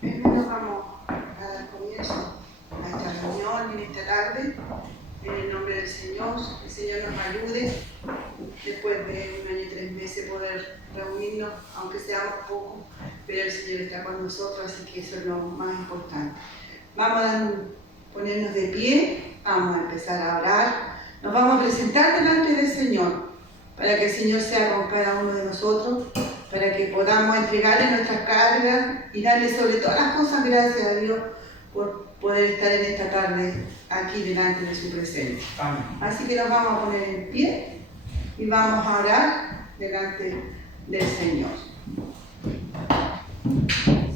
Primero vamos a dar comienzo a esta reunión en esta tarde, en el nombre del Señor. El Señor nos ayude, después de 1 año y 3 meses, poder reunirnos, aunque seamos pocos, pero el Señor está con nosotros, así que eso es lo más importante. Vamos a ponernos de pie, vamos a empezar a orar, nos vamos a presentar delante del Señor, para que el Señor sea con cada uno de nosotros, para que podamos entregarle nuestras cargas y darle sobre todas las cosas gracias a Dios por poder estar en esta tarde aquí delante de su presencia. Amén. Así que nos vamos a poner en pie y vamos a orar delante del Señor.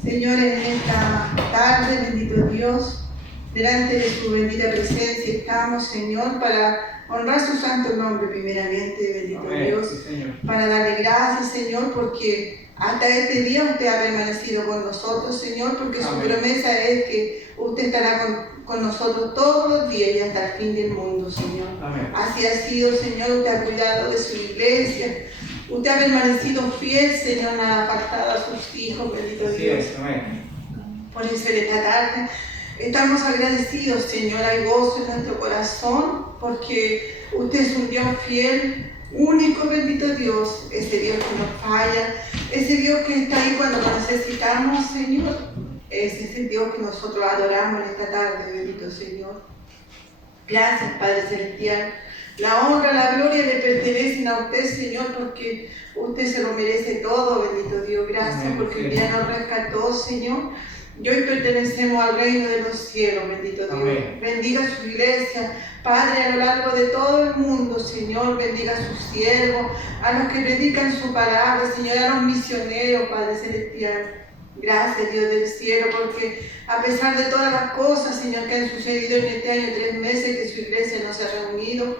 Señor, en esta tarde, bendito Dios, delante de su bendita presencia estamos, Señor, para honrar su santo nombre primeramente, bendito Amén. Dios, sí, para darle gracias, Señor, porque hasta este día usted ha permanecido con nosotros, Señor, porque Amén. Su promesa es que usted estará con nosotros todos los días y hasta el fin del mundo, Señor. Amén. Así ha sido, Señor, usted ha cuidado de su iglesia, usted ha permanecido fiel, Señor, nada faltado a sus hijos, bendito Así Dios. Es. Amén. Por eso en esta tarde estamos agradecidos, Señor, hay gozo en nuestro corazón, porque usted es un Dios fiel, único, bendito Dios, ese Dios que nos falla, ese Dios que está ahí cuando lo necesitamos, Señor. Ese es el Dios que nosotros adoramos en esta tarde, bendito Señor. Gracias, Padre Celestial. La honra, la gloria le pertenecen a usted, Señor, porque usted se lo merece todo, bendito Dios. Gracias porque un día nos rescató, Señor. Y hoy pertenecemos al reino de los cielos, bendito Dios. Amén. Bendiga su iglesia, Padre, a lo largo de todo el mundo, Señor. Bendiga a sus siervos, a los que predican su palabra, Señor, a los misioneros, Padre Celestial. Gracias, Dios del cielo, porque a pesar de todas las cosas, Señor, que han sucedido en este año 3 meses que su iglesia no se ha reunido,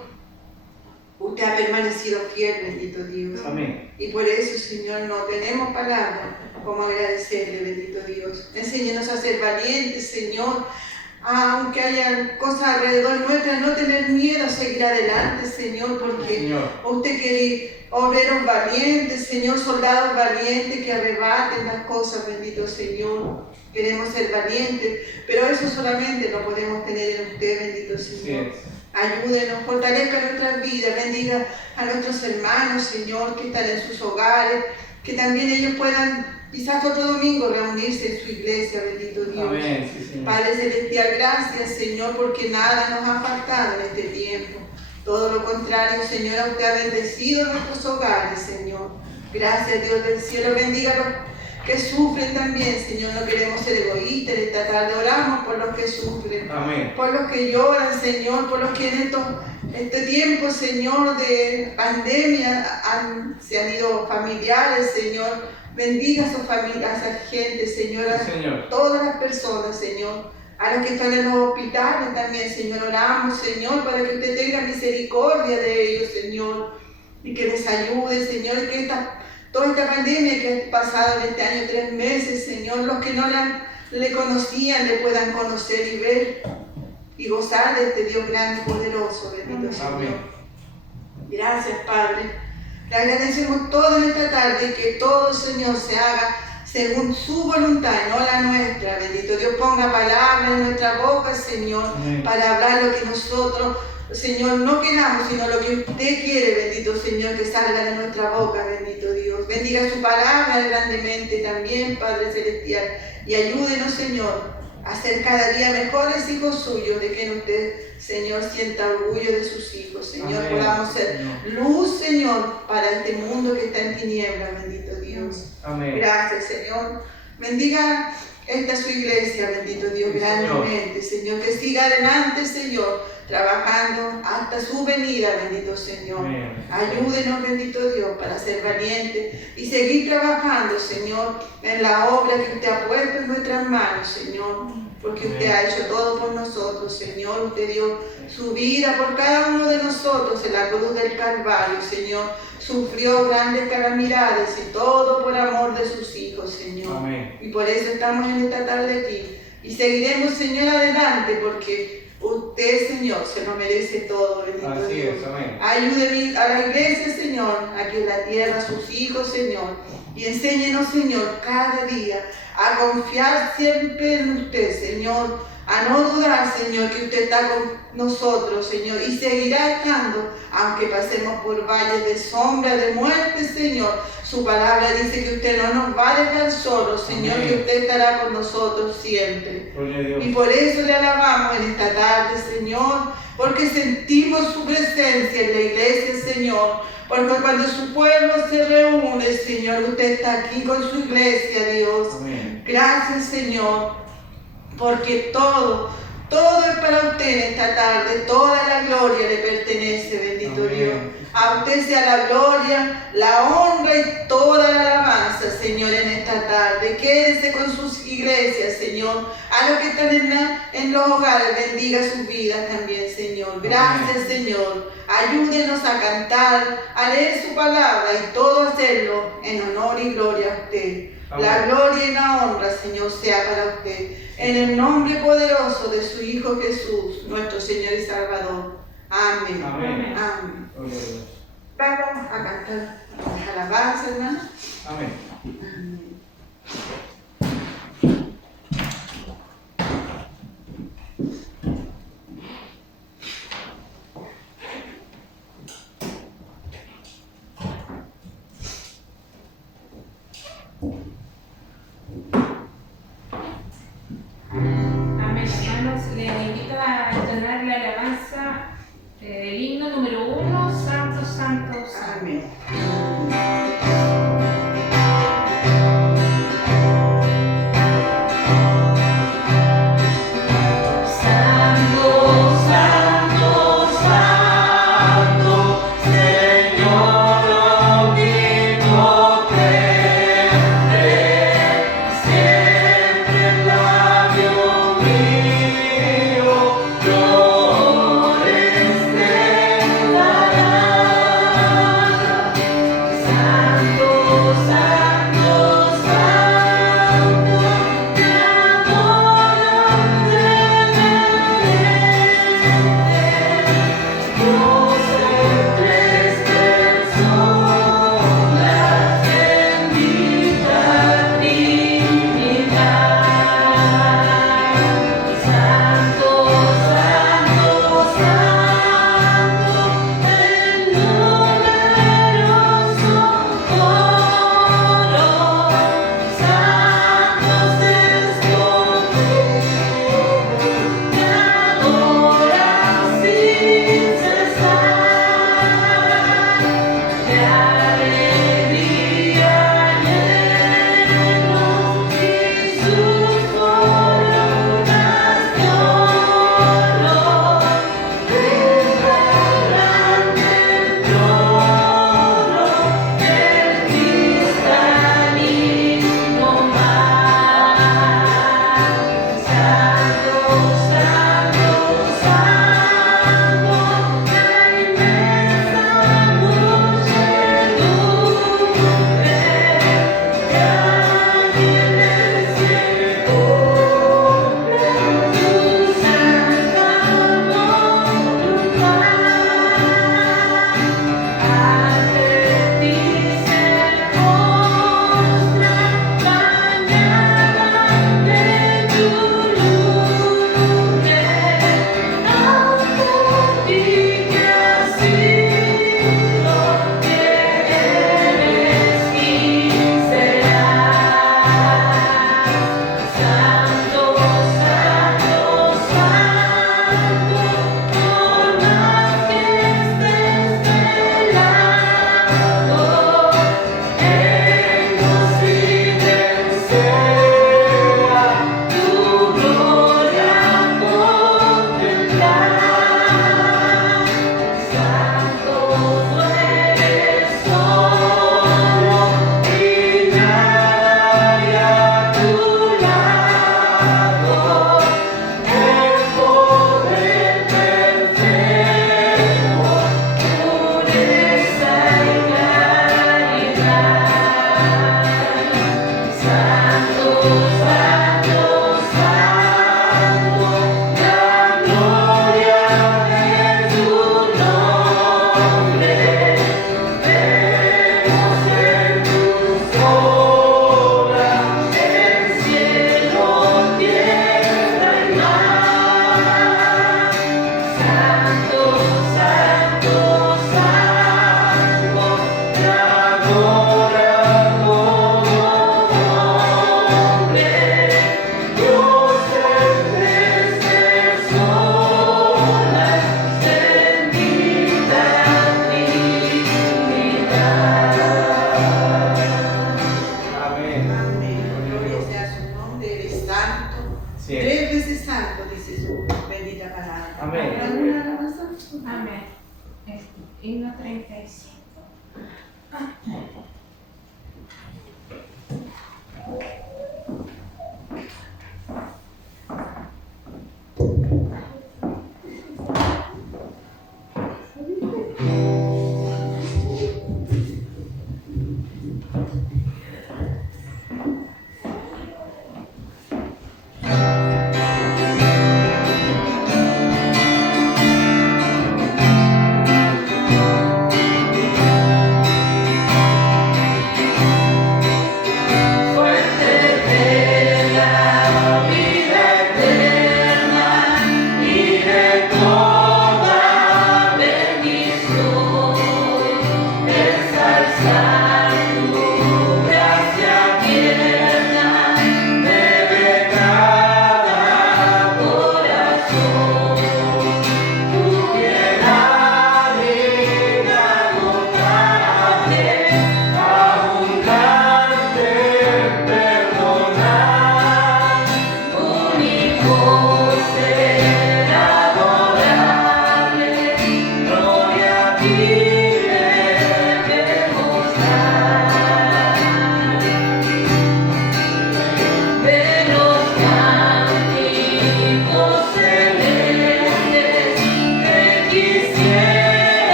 usted ha permanecido fiel, bendito Dios. Amén. Y por eso, Señor, no tenemos palabras como agradecerle, bendito Dios. Enséñenos a ser valientes, Señor, aunque haya cosas alrededor nuestra, no tener miedo a seguir adelante, Señor, porque Señor, usted quiere obreros valientes, Señor, soldados valientes que arrebaten las cosas, bendito Señor. Queremos ser valientes, pero eso solamente lo podemos tener en usted, bendito Señor. Sí. Ayúdenos, fortalezca nuestras vidas, bendiga a nuestros hermanos, Señor, que están en sus hogares, que también ellos puedan quizás otro domingo reunirse en su iglesia, bendito Dios. Amén, sí, Señor. Padre Celestial, gracias, Señor, porque nada nos ha faltado en este tiempo. Todo lo contrario, Señor, usted ha bendecido nuestros hogares, Señor. Gracias, Dios del cielo, bendiga a los que sufren también, Señor. No queremos ser egoístas, esta tarde oramos por los que sufren, Amén. Por los que lloran, Señor, por los que en este tiempo, Señor, de pandemia se han ido familiares, Señor. Bendiga a su familia, a esa gente, Señor, a todas las personas, Señor. A los que están en los hospitales también, Señor, oramos, Señor, para que usted tenga misericordia de ellos, Señor, y que les ayude, Señor, que toda esta pandemia que ha pasado en este año 3 meses, Señor, los que no le conocían, le puedan conocer y ver y gozar de este Dios grande y poderoso, bendito Señor. Gracias, Padre. Le agradecemos todo en esta tarde y que todo, Señor, se haga según su voluntad, no la nuestra. Bendito Dios, ponga palabras en nuestra boca, Señor, Amén. Para hablar lo que nosotros, Señor, no queramos, sino lo que usted quiere, bendito Señor, que salga de nuestra boca, bendito Dios. Bendiga su palabra grandemente también, Padre Celestial, y ayúdenos, Señor, a ser cada día mejores hijos suyos, de que usted, Señor, sienta orgullo de sus hijos, Señor. Amén. Podamos ser luz, Señor, para este mundo que está en tinieblas, bendito Dios. Amén. Gracias, Señor. Bendiga esta su iglesia, bendito Dios, grandemente, Señor. Que siga adelante, Señor, trabajando hasta su venida, bendito Señor. Amén. Ayúdenos, bendito Dios, para ser valientes y seguir trabajando, Señor, en la obra que usted ha puesto en nuestras manos, Señor, porque usted ha hecho todo por nosotros, Señor. Usted dio su vida por cada uno de nosotros en la cruz del Calvario, Señor. Sufrió grandes calamidades y todo por amor de sus hijos, Señor. Amén. Y por eso estamos en esta tarde aquí. Y seguiremos, Señor, adelante, porque Usted, Señor, se lo merece todo, bendito Así Dios. es, amén. Ayúdeme a la iglesia, Señor, aquí en la tierra, a sus hijos, Señor. Y enséñenos, Señor, cada día a confiar siempre en usted, Señor. A no dudar, Señor, que usted está con nosotros, Señor. Y seguirá estando, aunque pasemos por valles de sombra, de muerte, Señor. Su palabra dice que usted no nos va a dejar solos, Señor, amén, que usted estará con nosotros siempre. Gloria a Dios. Y por eso le alabamos en esta tarde, Señor, porque sentimos su presencia en la iglesia, Señor. Porque cuando su pueblo se reúne, Señor, usted está aquí con su iglesia, Dios. Amén. Gracias, Señor, porque todo es para usted en esta tarde. Toda la gloria le pertenece, bendito Amén. Dios. A usted sea la gloria, la honra y toda la alabanza, Señor, en esta tarde. Quédese con sus iglesias, Señor. A los que están en los hogares, bendiga sus vidas también, Señor. Gracias, Amén. Señor. Ayúdenos a cantar, a leer su palabra y todo hacerlo en honor y gloria a usted. Amén. La gloria y la honra, Señor, sea para usted. En el nombre poderoso de su Hijo Jesús, nuestro Señor y Salvador. Amén. Amén. Amén. Gloria a Dios. Vamos a cantar alabanza, hermano. Amén. Amén. Amén, hermanos. Les invito a entonar la alabanza del himno número 1, Santo, Santo, Santo. Amén.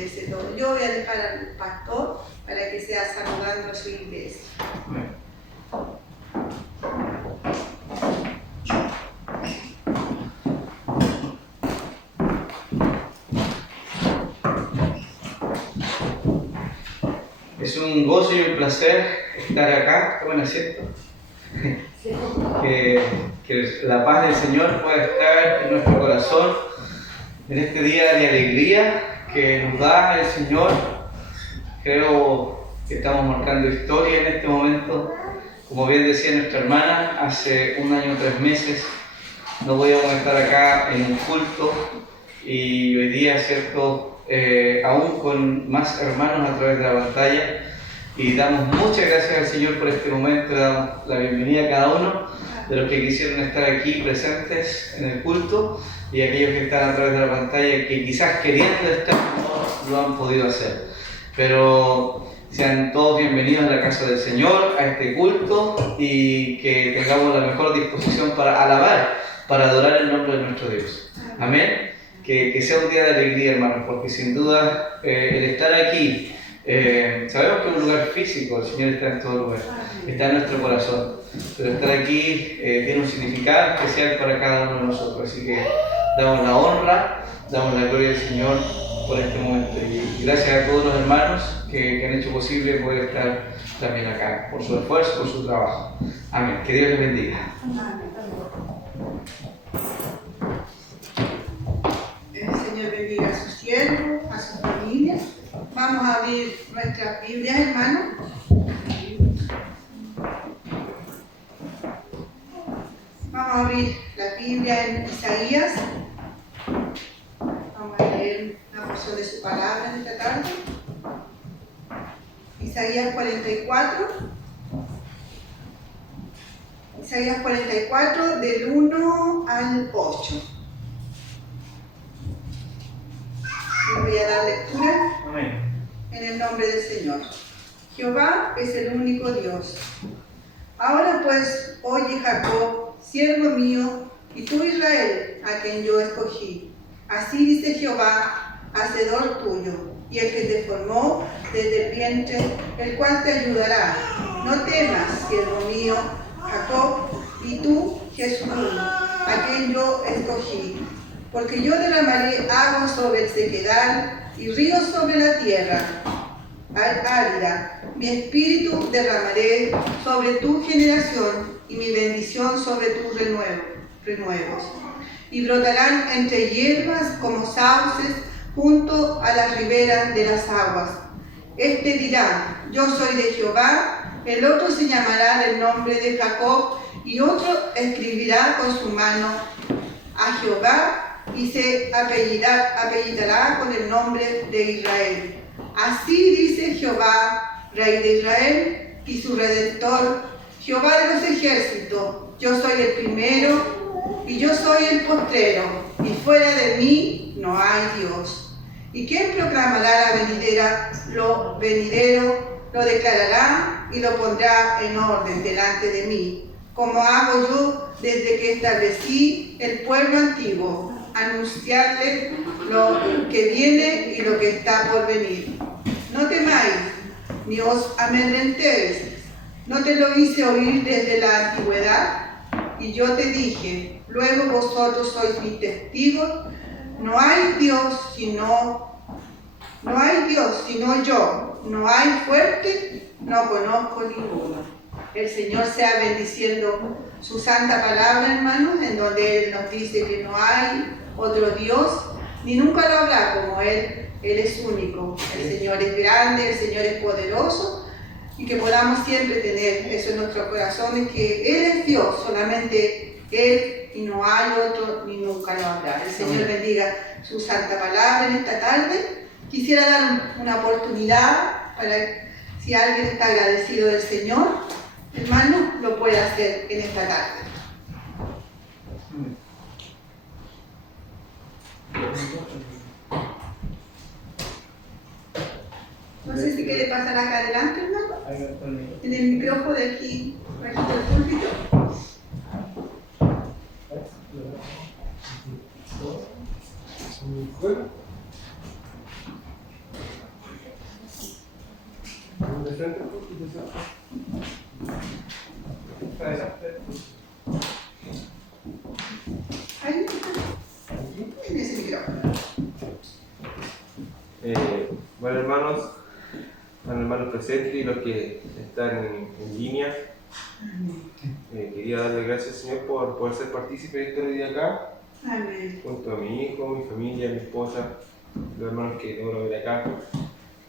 merece todo. Yo voy a dejar al pastor para que sea saludando a su iglesia. Amén. Es un gozo y un placer estar acá. Tomen asiento. Que la paz del Señor pueda estar en nuestro corazón en este día de alegría que nos da el Señor. Creo que estamos marcando historia en este momento. Como bien decía nuestra hermana, hace 1 año 3 meses no podíamos estar acá en un culto y hoy día, ¿cierto? Aún con más hermanos a través de la pantalla, y damos muchas gracias al Señor por este momento. Le damos la bienvenida a cada uno de los que quisieron estar aquí presentes en el culto y aquellos que están a través de la pantalla que quizás queriendo estar no lo han podido hacer. Pero sean todos bienvenidos a la casa del Señor, a este culto, y que tengamos la mejor disposición para alabar, para adorar el nombre de nuestro Dios. Amén. Que sea un día de alegría, hermanos, porque sin duda el estar aquí, sabemos que es un lugar físico, el Señor está en todo lugar, está en nuestro corazón, pero estar aquí tiene un significado especial para cada uno de nosotros, así que damos la honra, damos la gloria al Señor por este momento, y gracias a todos los hermanos que han hecho posible poder estar también acá, por su esfuerzo, por su trabajo. Amén. Que Dios les bendiga. El Señor bendiga a su siervo, a su familia. Vamos a abrir nuestras Biblias, hermanos. Vamos a abrir la Biblia en Isaías. Vamos a leer una porción de su palabra en esta tarde. Isaías 44. Isaías 44, del 1 al 8. Les voy a dar lectura. Amén. En el nombre del Señor. Jehová es el único Dios. Ahora pues, oye Jacob, siervo mío, y tú Israel, a quien yo escogí. Así dice Jehová, hacedor tuyo, y el que te formó desde el vientre, el cual te ayudará. No temas, siervo mío, Jacob, y tú, Jesús, a quien yo escogí. Porque yo derramaré agua sobre el sequedal y ríos sobre la tierra árida. Mi espíritu derramaré sobre tu generación y mi bendición sobre tus renuevos. Y brotarán entre hierbas como sauces junto a las riberas de las aguas. Este dirá, yo soy de Jehová, el otro se llamará del nombre de Jacob, y otro escribirá con su mano a Jehová, y se apellidará con el nombre de Israel. Así dice Jehová, Rey de Israel y su Redentor, Jehová de los ejércitos, yo soy el primero y yo soy el postrero, y fuera de mí no hay Dios. ¿Y quién proclamará lo venidero, lo declarará y lo pondrá en orden delante de mí, como hago yo desde que establecí el pueblo antiguo? Anunciarle lo que viene y lo que está por venir. No temáis, ni os amedrentéis. ¿No te lo hice oír desde la antigüedad? Y yo te dije, luego vosotros sois mis testigos. No hay Dios sino yo. No hay fuerte, no conozco ninguno. El Señor sea bendiciendo su santa palabra, hermanos, en donde Él nos dice que no hay otro Dios, ni nunca lo habrá como Él. Él es único. El Señor es grande, el Señor es poderoso, y que podamos siempre tener eso en nuestros corazones, que Él es Dios, solamente Él, y no hay otro, ni nunca lo habrá. El Señor bendiga su santa palabra en esta tarde. Quisiera dar una oportunidad para, si alguien está agradecido del Señor, hermano, lo puede hacer en esta tarde. No sé si quiere pasar acá adelante, hermano. En el micrófono de aquí, bajito del púlpito. Ahí, en ese micrófono. Bueno, hermanos presentes y los que están en línea, quería darle gracias al Señor por poder ser partícipe de esta día acá, Amén. junto a mi hijo, mi familia, mi esposa, los hermanos que logro ver acá.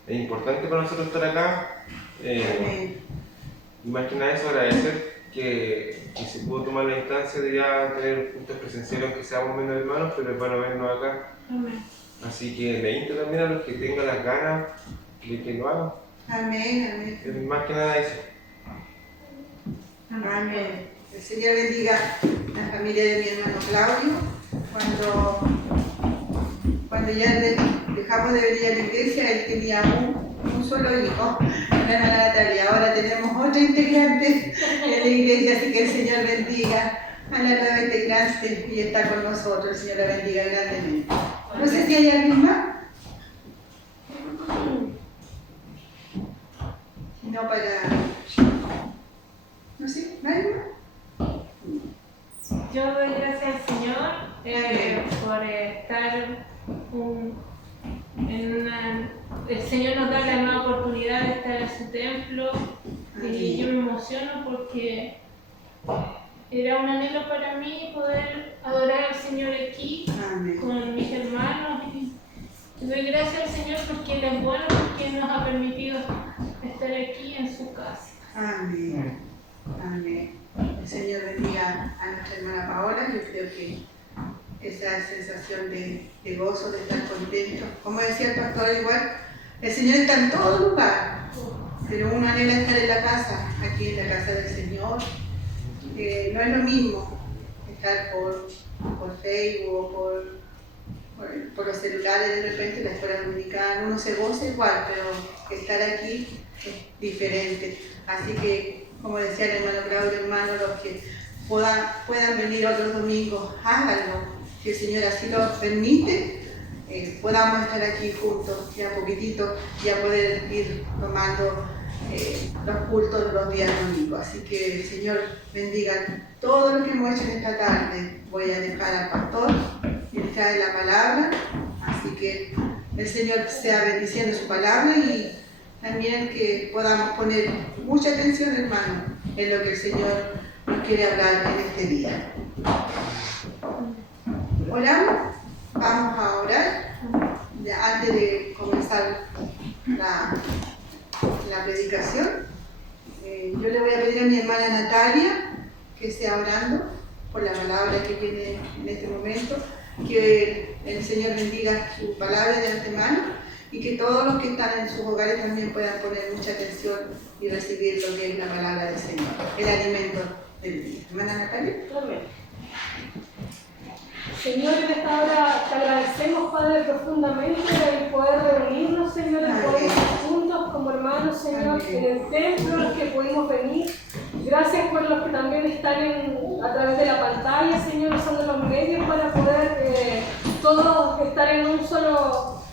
Es importante para nosotros estar acá, Amén. y más que nada eso, agradecer que se pudo tomar la instancia de ya tener puntos presenciales, aunque seamos menos hermanos, pero es bueno vernos acá. Amén. Así que le invito también a los que tengan las ganas de que lo hagan. Amén. Amén. Es más que nada eso. Amén. El Señor bendiga la familia de mi hermano Claudio. Cuando ya dejamos de venir a la iglesia, él tenía un solo hijo, la hermana Natalia. Ahora tenemos otro integrante en la iglesia, así que el Señor bendiga a la nueva integrante y está con nosotros. El Señor la bendiga grandemente. No sé si hay alguien más. No para... No sé, ¿nadie más? Yo doy gracias al Señor por estar el Señor nos da la nueva oportunidad de estar en su templo y yo me emociono porque era un anhelo para mí poder adorar al Señor aquí. Amén. Con mis hermanos y doy gracias al Señor porque Él es bueno, porque nos ha permitido estar aquí en su casa. Amén. Amén. El Señor bendiga a nuestra hermana Paola. Yo creo que esa sensación de gozo, de estar contento. Como decía el pastor, igual, el Señor está en todo lugar, pero uno anhela estar en la casa, aquí en la casa del Señor. No es lo mismo estar por Facebook o por los celulares de repente, la escuela dominical, uno se goza igual, pero estar aquí es diferente. Así que, como decía el hermano Claudio, hermano, los que puedan venir otros domingos, háganlo. Si el Señor así lo permite, podamos estar aquí juntos, ya poquitito, ya poder ir tomando los cultos de los días domingos. Así que el Señor bendiga todo lo que hemos hecho en esta tarde. Voy a dejar al pastor y él trae la palabra, así que el Señor sea bendiciendo su palabra y también que podamos poner mucha atención, hermano, en lo que el Señor nos quiere hablar en este día. Oramos, vamos a orar antes de comenzar la predicación. Yo le voy a pedir a mi hermana Natalia que esté orando por la palabra que viene en este momento, que el Señor bendiga su palabra de antemano y que todos los que están en sus hogares también puedan poner mucha atención y recibir lo que es la palabra del Señor, el alimento del día. Hermana Natalia. Amén. Señor, en esta hora te agradecemos, Padre, profundamente el poder reunirnos, Señor, el poder estar juntos como hermanos, Señor, en el templo, los que pudimos venir. Gracias por los que también están a través de la pantalla, Señor, usando los medios para poder todos estar en un solo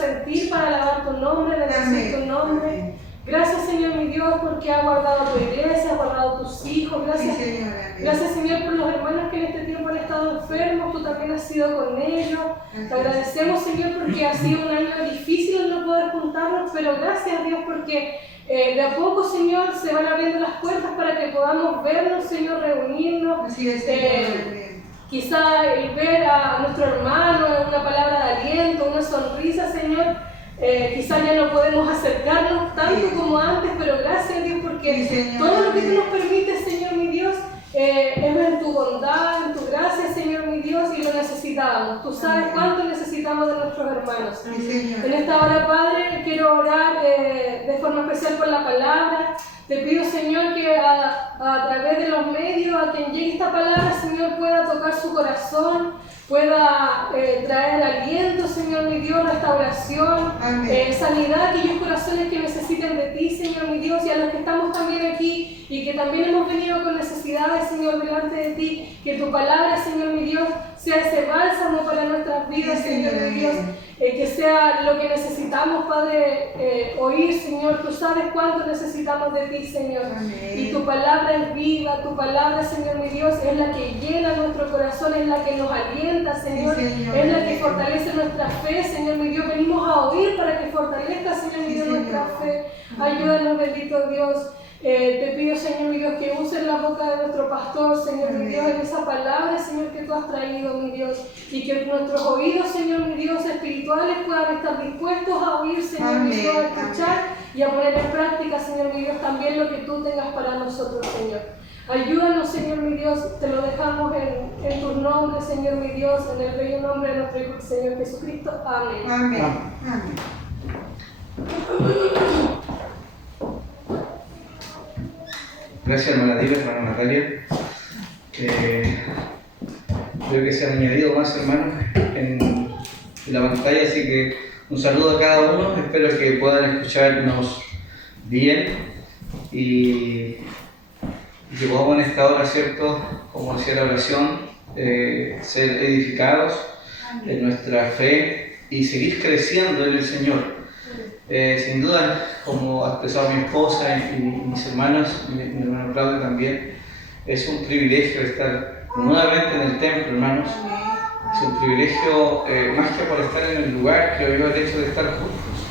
sentir para alabar tu nombre, bendecir tu nombre. Gracias, Señor, mi Dios, porque has guardado tu iglesia, has guardado tus hijos. Gracias, gracias, Señor, por los hermanos que en este tiempo han estado enfermos. Tú también has sido con ellos. Te agradecemos, Señor, porque ha sido un año difícil el no poder juntarnos, pero gracias, Dios, porque de a poco, Señor, se van abriendo las puertas para que podamos vernos, Señor, reunirnos. Así es, Quizá el ver a nuestro hermano, una palabra de aliento, una sonrisa, Señor. Quizá ya no podemos acercarnos tanto como antes, pero gracias a Dios porque todo lo que tú nos permites, Señor mi Dios, es en tu bondad, en tu gracia, Señor mi Dios, y lo necesitamos. Tú sabes cuánto necesitamos de nuestros hermanos. En esta hora, Padre, quiero orar de forma especial por la palabra. Te pido, Señor, que a través de los medios, a quien llegue esta palabra, Señor, pueda tocar su corazón, pueda traer aliento, Señor mi Dios, restauración, sanidad, aquellos corazones que necesiten de ti, Señor mi Dios, y a los que estamos también aquí y que también hemos venido con necesidades, Señor, delante de ti, que tu palabra, Señor mi Dios, sea ese bálsamo para nuestras vidas, Señor de Dios, que sea lo que necesitamos, Padre, oír, Señor. Tú sabes cuánto necesitamos de ti, Señor. Amén. Y tu palabra es viva, tu palabra, Señor mi Dios, es la que llena nuestro corazón, es la que nos alienta, Señor, Sí, Señor. es la que fortalece nuestra fe, Señor mi Dios. Venimos a oír para que fortalezca, Señor mi Dios, Sí, nuestra Señor. fe. Ayúdanos, bendito Dios. Te pido, Señor mi Dios, que uses la boca de nuestro pastor, Señor mi Dios, en esa palabra, Señor, que tú has traído, mi Dios, y que nuestros oídos, Señor mi Dios, espirituales puedan estar dispuestos a oír, Señor mi Dios, a escuchar y a poner en práctica, Señor mi Dios, también lo que tú tengas para nosotros, Señor. Ayúdanos, Señor mi Dios, te lo dejamos en tus nombres, Señor mi Dios, en el bello nombre de nuestro Hijo, Señor Jesucristo. Amén. Amén. Amén. Gracias, hermana Diva, hermana Natalia. Creo que se han añadido más hermanos en la pantalla, así que un saludo a cada uno. Espero que puedan escucharnos bien y que podamos en esta hora, ¿cierto? Como decía la oración, ser edificados en nuestra fe y seguir creciendo en el Señor. Sin duda, como ha expresado mi esposa y mis hermanas, mi hermano Claudio también, es un privilegio estar nuevamente en el templo, hermanos. Es un privilegio, más que por estar en el lugar, creo yo, el hecho de estar juntos,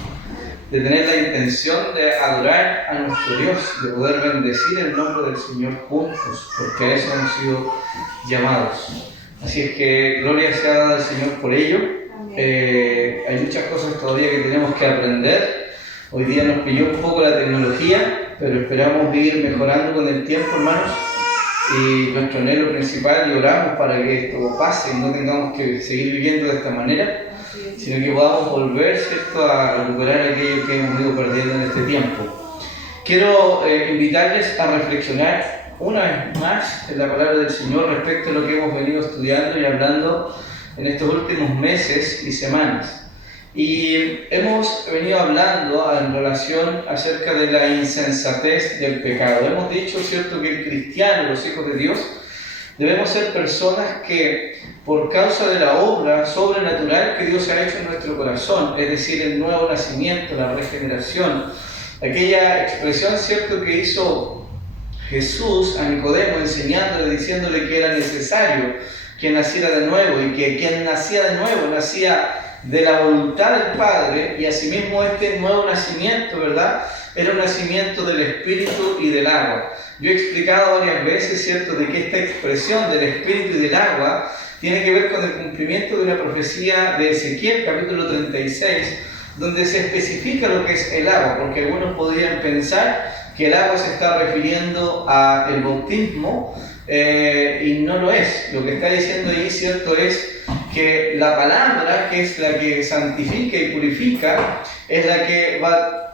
de tener la intención de adorar a nuestro Dios, de poder bendecir el nombre del Señor juntos, porque a eso hemos sido llamados. Así es que gloria sea dada al Señor por ello. Hay muchas cosas todavía que tenemos que aprender. Hoy día nos pilló un poco la tecnología, pero esperamos ir mejorando con el tiempo, hermanos. Y nuestro anhelo principal, y oramos para que esto pase y no tengamos que seguir viviendo de esta manera, sino que podamos volver, ¿cierto?, a recuperar aquello que hemos ido perdiendo en este tiempo. Quiero invitarles a reflexionar una vez más en la palabra del Señor respecto a lo que hemos venido estudiando y hablando en estos últimos meses y semanas. Y hemos venido hablando en relación acerca de la insensatez del pecado. Hemos dicho, ¿cierto?, que el cristiano, los hijos de Dios, debemos ser personas que, por causa de la obra sobrenatural que Dios ha hecho en nuestro corazón, es decir, el nuevo nacimiento, la regeneración, aquella expresión, ¿cierto?, que hizo Jesús a Nicodemo, enseñándole, diciéndole que era necesario que naciera de nuevo, y que quien nacía de nuevo nacía de la voluntad del Padre, y asimismo este nuevo nacimiento, ¿verdad?, era un nacimiento del Espíritu y del agua. Yo he explicado varias veces, ¿cierto?, de que esta expresión del Espíritu y del agua tiene que ver con el cumplimiento de una profecía de Ezequiel, capítulo 36, donde se especifica lo que es el agua, porque algunos podrían pensar que el agua se está refiriendo al bautismo, y no lo es. Lo que está diciendo ahí, ¿cierto?, es que la palabra, que es la que santifica y purifica, es la que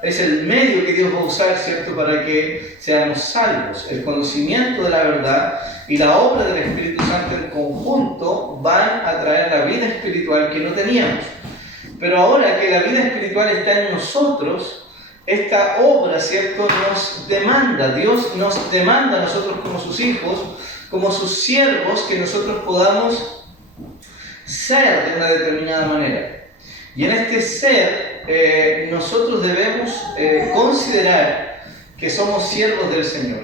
es el medio que Dios va a usar, ¿cierto?, para que seamos salvos. El conocimiento de la verdad y la obra del Espíritu Santo en conjunto van a traer la vida espiritual que no teníamos. Pero ahora que la vida espiritual está en nosotros, esta obra, ¿cierto?, nos demanda, Dios nos demanda a nosotros como sus hijos, como sus siervos, que nosotros podamos ser de una determinada manera. Y en este ser, nosotros debemos considerar que somos siervos del Señor.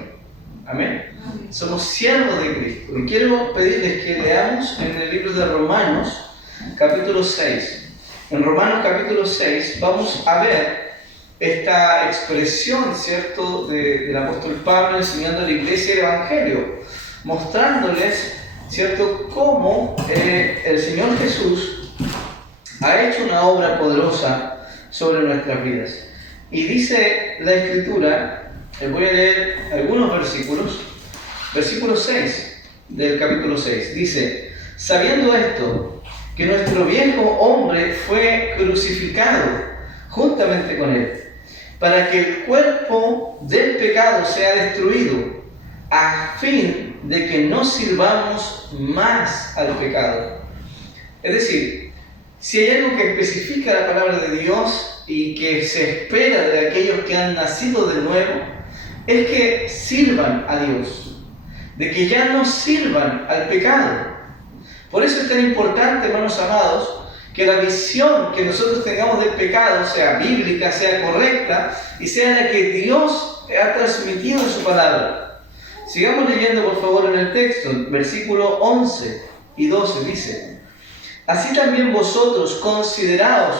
Amén. Somos siervos de Cristo. Y quiero pedirles que leamos en el libro de Romanos, capítulo 6. En Romanos capítulo 6 vamos a ver esta expresión, ¿cierto?, del apóstol Pablo enseñando a la iglesia el Evangelio, mostrándoles, ¿cierto?, cómo el Señor Jesús ha hecho una obra poderosa sobre nuestras vidas. Y dice la Escritura, les voy a leer algunos versículos. Versículo 6 del capítulo 6 dice: sabiendo esto, que nuestro viejo hombre fue crucificado juntamente con él, para que el cuerpo del pecado sea destruido, a fin de que no sirvamos más al pecado. Es decir, si hay algo que especifica la palabra de Dios y que se espera de aquellos que han nacido de nuevo, es que sirvan a Dios, de que ya no sirvan al pecado. Por eso es tan importante, hermanos amados, que la visión que nosotros tengamos del pecado sea bíblica, sea correcta y sea la que Dios ha transmitido en su palabra. Sigamos leyendo, por favor, en el texto, versículo 11 y 12 dice: así también vosotros consideraos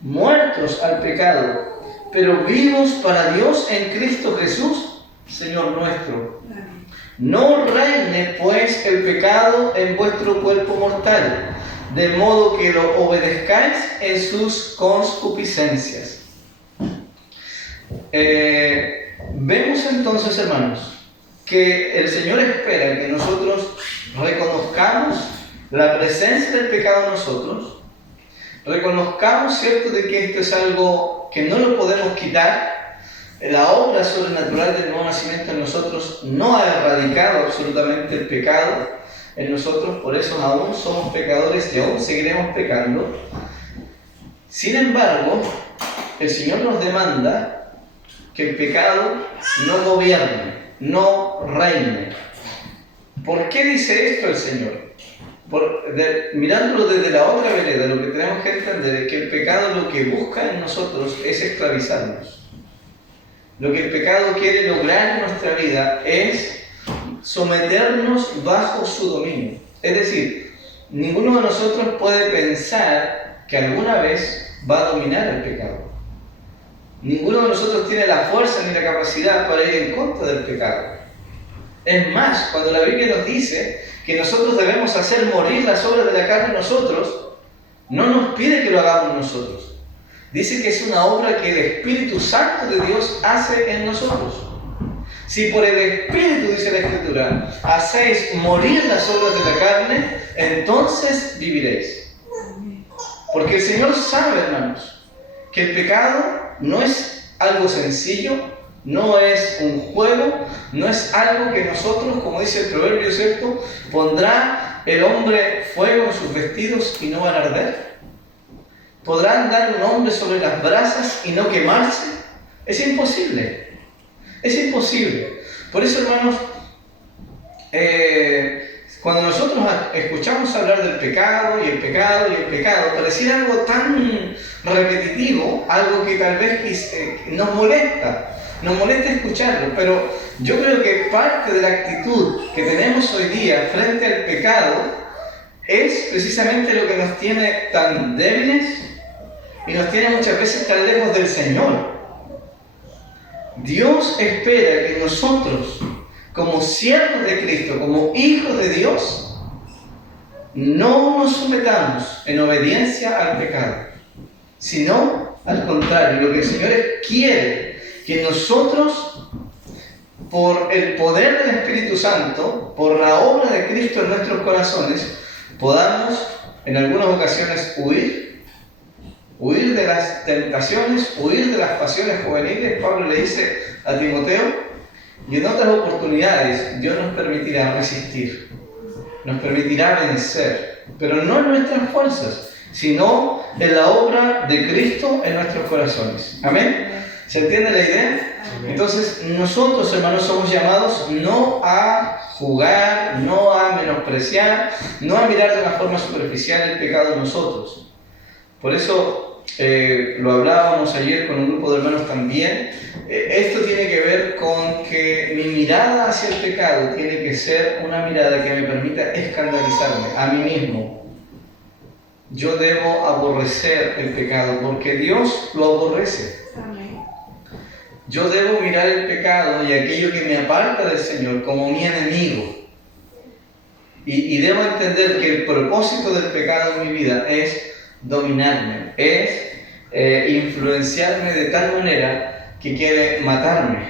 muertos al pecado, pero vivos para Dios en Cristo Jesús, Señor nuestro. No reine pues el pecado en vuestro cuerpo mortal, de modo que lo obedezcáis en sus concupiscencias. Vemos entonces, hermanos, que el Señor espera que nosotros reconozcamos la presencia del pecado en nosotros, reconozcamos, ¿cierto?, de que esto es algo que no lo podemos quitar. La obra sobrenatural del nuevo nacimiento en nosotros no ha erradicado absolutamente el pecado en nosotros, por eso aún somos pecadores y aún seguiremos pecando. Sin embargo, el Señor nos demanda que el pecado no gobierne, no reine. ¿Por qué dice esto el Señor? Mirándolo desde la otra vereda, lo que tenemos que entender es que el pecado lo que busca en nosotros es esclavizarnos. Lo que el pecado quiere lograr en nuestra vida es someternos bajo su dominio. Es decir, ninguno de nosotros puede pensar que alguna vez va a dominar el pecado. Ninguno de nosotros tiene la fuerza ni la capacidad para ir en contra del pecado. Es más, cuando la Biblia nos dice que nosotros debemos hacer morir las obras de la carne en nosotros, no nos pide que lo hagamos nosotros. Dice que es una obra que el Espíritu Santo de Dios hace en nosotros. Si por el Espíritu, dice la Escritura, hacéis morir las obras de la carne, entonces viviréis. Porque el Señor sabe, hermanos, que el pecado no es algo sencillo, no es un juego, no es algo que nosotros, como dice el proverbio, ¿cierto?, pondrá el hombre fuego en sus vestidos y no van a arder. ¿Podrá andar un hombre sobre las brasas y no quemarse? Es imposible. Es imposible. Por eso, hermanos, cuando nosotros escuchamos hablar del pecado y el pecado y el pecado, pareciera algo tan repetitivo, algo que tal vez nos molesta escucharlo, pero yo creo que parte de la actitud que tenemos hoy día frente al pecado es precisamente lo que nos tiene tan débiles y nos tiene muchas veces tan lejos del Señor. Dios espera que nosotros, como siervos de Cristo, como hijos de Dios, no nos sometamos en obediencia al pecado, sino al contrario, lo que el Señor quiere, que nosotros, por el poder del Espíritu Santo, por la obra de Cristo en nuestros corazones, podamos en algunas ocasiones huir de las tentaciones, huir de las pasiones juveniles. Pablo le dice a Timoteo, y en otras oportunidades Dios nos permitirá resistir, nos permitirá vencer, pero no en nuestras fuerzas, sino en la obra de Cristo en nuestros corazones. ¿Amén? ¿Se entiende la idea? Entonces, nosotros, hermanos, somos llamados no a jugar, no a menospreciar, no a mirar de una forma superficial el pecado en nosotros. Por eso, lo hablábamos ayer con un grupo de hermanos también, esto tiene que ver con que mi mirada hacia el pecado tiene que ser una mirada que me permita escandalizarme a mí mismo. Yo debo aborrecer el pecado porque Dios lo aborrece. Yo debo mirar el pecado y aquello que me aparta del Señor como mi enemigo. Y debo entender que el propósito del pecado en mi vida es dominarme, es influenciarme de tal manera que quiere matarme.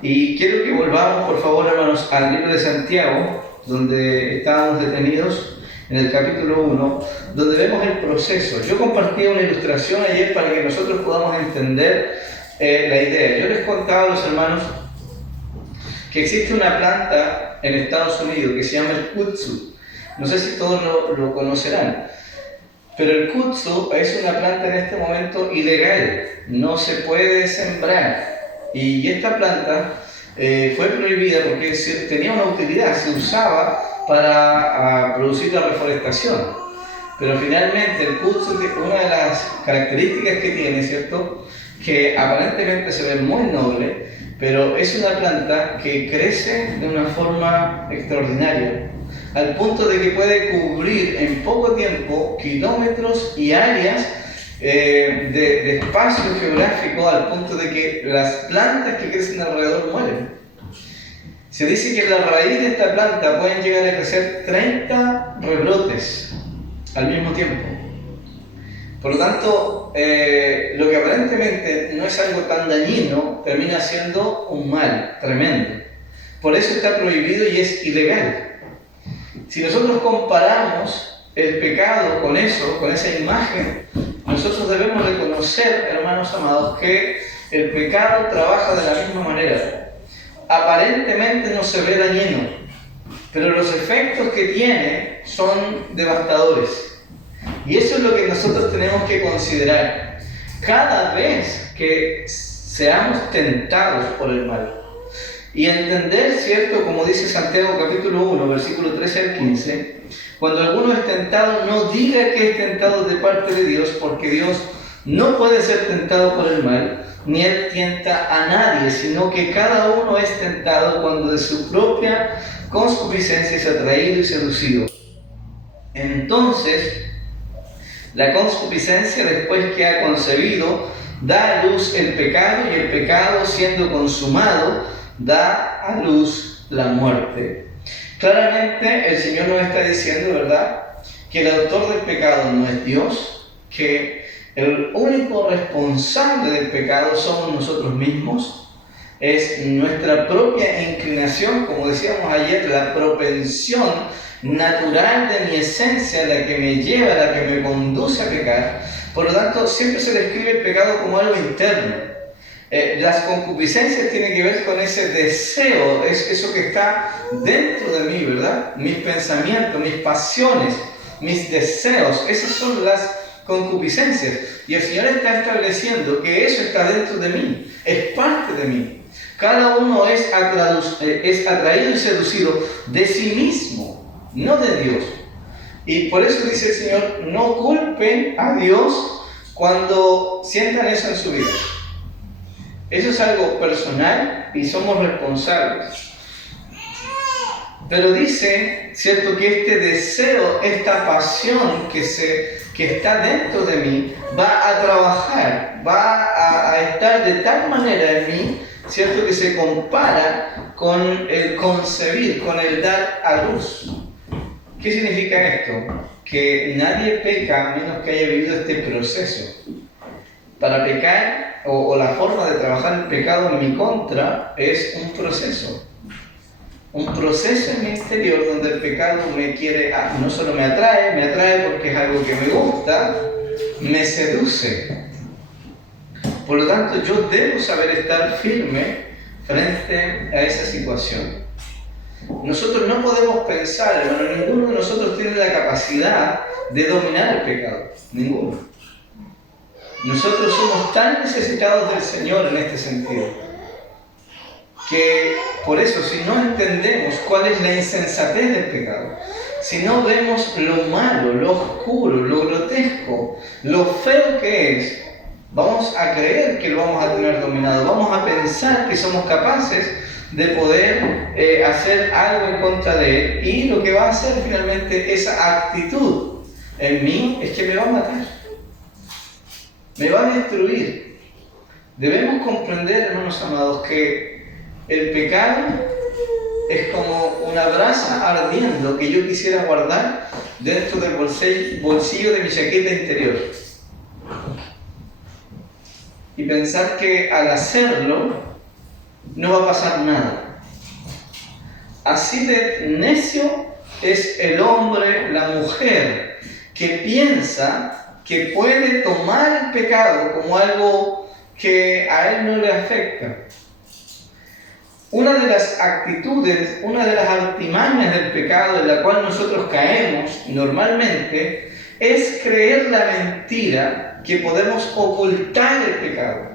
Y quiero que volvamos, por favor, hermanos, al libro de Santiago, donde estábamos detenidos, en el capítulo 1, donde vemos el proceso. Yo compartí una ilustración ayer para que nosotros podamos entender la idea. Yo les contaba a los hermanos que existe una planta en Estados Unidos que se llama el kudzu. No sé si todos lo conocerán. Pero el kudzu es una planta en este momento ilegal, no se puede sembrar. Y esta planta fue prohibida porque tenía una utilidad, se usaba para producir la reforestación. Pero finalmente el Kudzu, una de las características que tiene, ¿cierto?, que aparentemente se ve muy noble, pero es una planta que crece de una forma extraordinaria, al punto de que puede cubrir en poco tiempo kilómetros y áreas de espacio geográfico, al punto de que las plantas que crecen alrededor mueren. Se dice que la raíz de esta planta pueden llegar a crecer 30 rebrotes al mismo tiempo. Por lo tanto, lo que aparentemente no es algo tan dañino, termina siendo un mal tremendo. Por eso está prohibido y es ilegal. Si nosotros comparamos el pecado con eso, con esa imagen, nosotros debemos reconocer, hermanos amados, que el pecado trabaja de la misma manera. Aparentemente no se ve dañino, pero los efectos que tiene son devastadores. Y eso es lo que nosotros tenemos que considerar cada vez que seamos tentados por el mal. Y entender, ¿cierto?, como dice Santiago capítulo 1, versículo 13 al 15, cuando alguno es tentado, no diga que es tentado de parte de Dios, porque Dios no puede ser tentado por el mal, ni Él tienta a nadie, sino que cada uno es tentado cuando de su propia concupiscencia es atraído y seducido. Entonces, la concupiscencia, después que ha concebido, da a luz el pecado, y el pecado, siendo consumado, da a luz la muerte. Claramente el Señor nos está diciendo, ¿verdad?, que el autor del pecado no es Dios, que el único responsable del pecado somos nosotros mismos, es nuestra propia inclinación, como decíamos ayer, la propensión natural de mi esencia, la que me lleva, la que me conduce a pecar. Por lo tanto, siempre se describe el pecado como algo interno. Las concupiscencias tienen que ver con ese deseo, es eso que está dentro de mí, ¿verdad? Mis pensamientos, mis pasiones, mis deseos, esas son las concupiscencias. Y el Señor está estableciendo que eso está dentro de mí, es parte de mí. Cada uno es atraído y seducido de sí mismo, no de Dios. Y por eso dice el Señor, no culpen a Dios cuando sientan eso en su vida. Eso es algo personal y somos responsables. Pero dice, ¿cierto?, que este deseo, esta pasión que está dentro de mí, va a trabajar, va a estar de tal manera en mí, ¿cierto?, que se compara con el concebir, con el dar a luz. ¿Qué significa esto? Que nadie peca a menos que haya vivido este proceso. Para pecar, o la forma de trabajar el pecado en mi contra, es un proceso. Un proceso en mi interior donde el pecado me quiere, no solo me atrae porque es algo que me gusta, me seduce. Por lo tanto, yo debo saber estar firme frente a esa situación. Nosotros no podemos pensar, hermano, ninguno de nosotros tiene la capacidad de dominar el pecado, ninguno. Nosotros somos tan necesitados del Señor en este sentido, que por eso, si no entendemos cuál es la insensatez del pecado, si no vemos lo malo, lo oscuro, lo grotesco, lo feo que es, vamos a creer que lo vamos a tener dominado, vamos a pensar que somos capaces de poder hacer algo en contra de Él, y lo que va a hacer finalmente esa actitud en mí es que me va a matar. Me va a destruir. Debemos comprender, hermanos amados, que el pecado es como una brasa ardiendo que yo quisiera guardar dentro del bolsillo de mi chaqueta interior. Y pensar que al hacerlo no va a pasar nada. Así de necio es el hombre, la mujer, que piensa que puede tomar el pecado como algo que a él no le afecta. Una de las actitudes, una de las artimañas del pecado en la cual nosotros caemos normalmente es creer la mentira que podemos ocultar el pecado.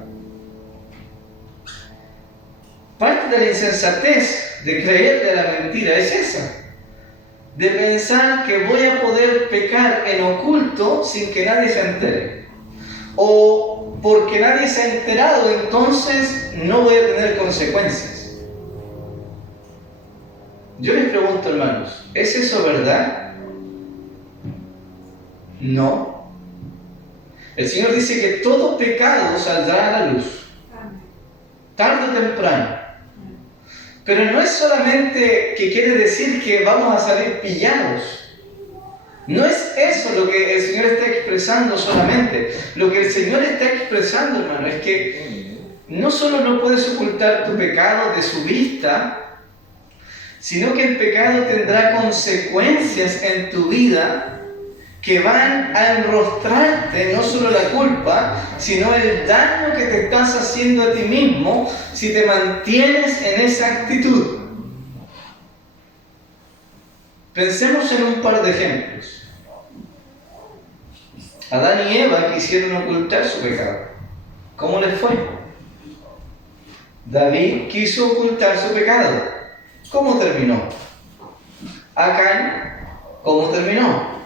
Parte de la insensatez de creerle a la mentira es esa. de pensar que voy a poder pecar en oculto sin que nadie se entere. O porque nadie se ha enterado, entonces no voy a tener consecuencias. Yo les pregunto, hermanos, ¿es eso verdad? No. El Señor dice que todo pecado saldrá a la luz, tarde o temprano. Pero no es solamente que quiere decir que vamos a salir pillados. No es eso lo que el Señor está expresando solamente. Lo que el Señor está expresando, hermano, es que no solo no puedes ocultar tu pecado de su vista, sino que el pecado tendrá consecuencias en tu vida que van a enrostrarte no solo la culpa, sino el daño que te estás haciendo a ti mismo si te mantienes en esa actitud. Pensemos en un par de ejemplos. Adán y Eva quisieron ocultar su pecado. ¿Cómo les fue? David quiso ocultar su pecado. ¿Cómo terminó? Acán, ¿cómo terminó?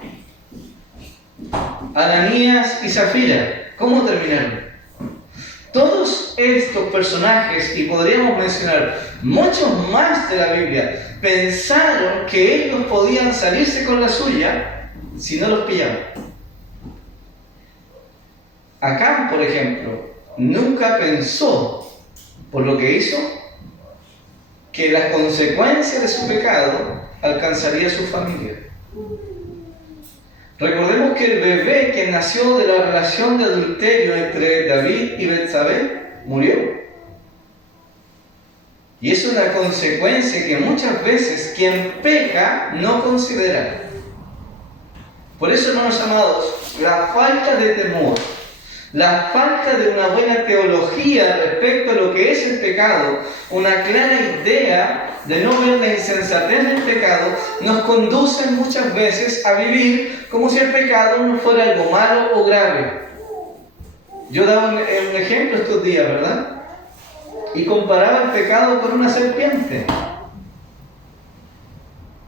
Ananías y Zafira, ¿cómo terminaron? Todos estos personajes, y podríamos mencionar muchos más de la Biblia, pensaron que ellos podían salirse con la suya si no los pillaban. Acán, por ejemplo, nunca pensó, por lo que hizo, que las consecuencias de su pecado alcanzaría a su familia. Recordemos que el bebé que nació de la relación de adulterio entre David y Betsabé murió. Y es una consecuencia que muchas veces quien peca no considera. Por eso, hermanos amados, la falta de temor, la falta de una buena teología respecto a lo que es el pecado, una clara idea de no ver la insensatez del pecado, nos conduce muchas veces a vivir como si el pecado no fuera algo malo o grave. Yo daba un ejemplo estos días, ¿verdad? Y comparaba el pecado con una serpiente.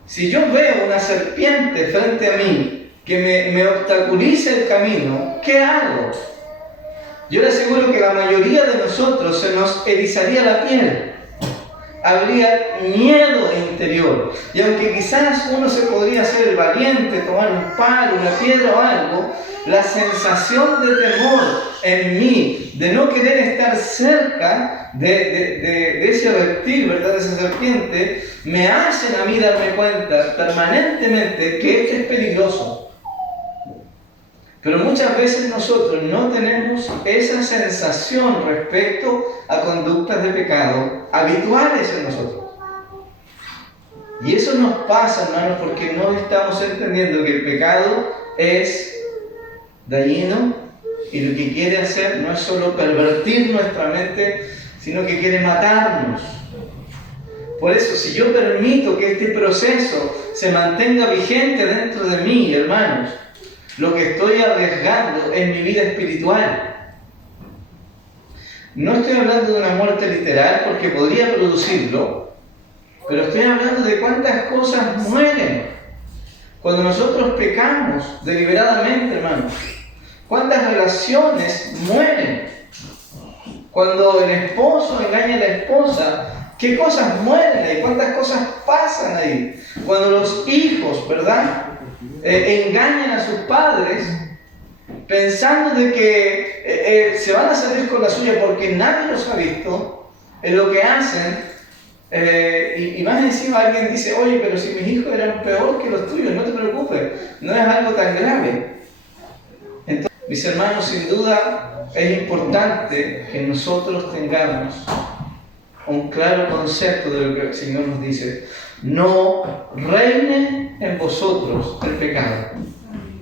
Si yo veo una serpiente frente a mí que me obstaculiza el camino, ¿qué hago? Yo le aseguro que la mayoría de nosotros se nos erizaría la piel. Habría miedo interior. Y aunque quizás uno se podría hacer el valiente, tomar un palo, una piedra o algo, la sensación de temor en mí, de no querer estar cerca de ese reptil, ¿verdad? De esa serpiente, me hacen a mí darme cuenta permanentemente que este es peligroso. Pero muchas veces nosotros no tenemos esa sensación respecto a conductas de pecado habituales en nosotros. Y eso nos pasa, hermanos, porque no estamos entendiendo que el pecado es dañino y lo que quiere hacer no es solo pervertir nuestra mente, sino que quiere matarnos. Por eso, si yo permito que este proceso se mantenga vigente dentro de mí, hermanos, lo que estoy arriesgando es mi vida espiritual. No estoy hablando de una muerte literal porque podría producirlo, pero estoy hablando de cuántas cosas mueren cuando nosotros pecamos deliberadamente, hermanos. Cuántas relaciones mueren cuando el esposo engaña a la esposa. ¿Qué cosas mueren ahí? ¿Cuántas cosas pasan ahí? Cuando los hijos, ¿verdad?, engañan a sus padres pensando de que se van a salir con la suya porque nadie los ha visto en lo que hacen, y más encima alguien dice: oye, pero si mis hijos eran peor que los tuyos, no te preocupes, no es algo tan grave. Entonces, mis hermanos, sin duda es importante que nosotros tengamos un claro concepto de lo que el Señor nos dice. No reine en vosotros el pecado.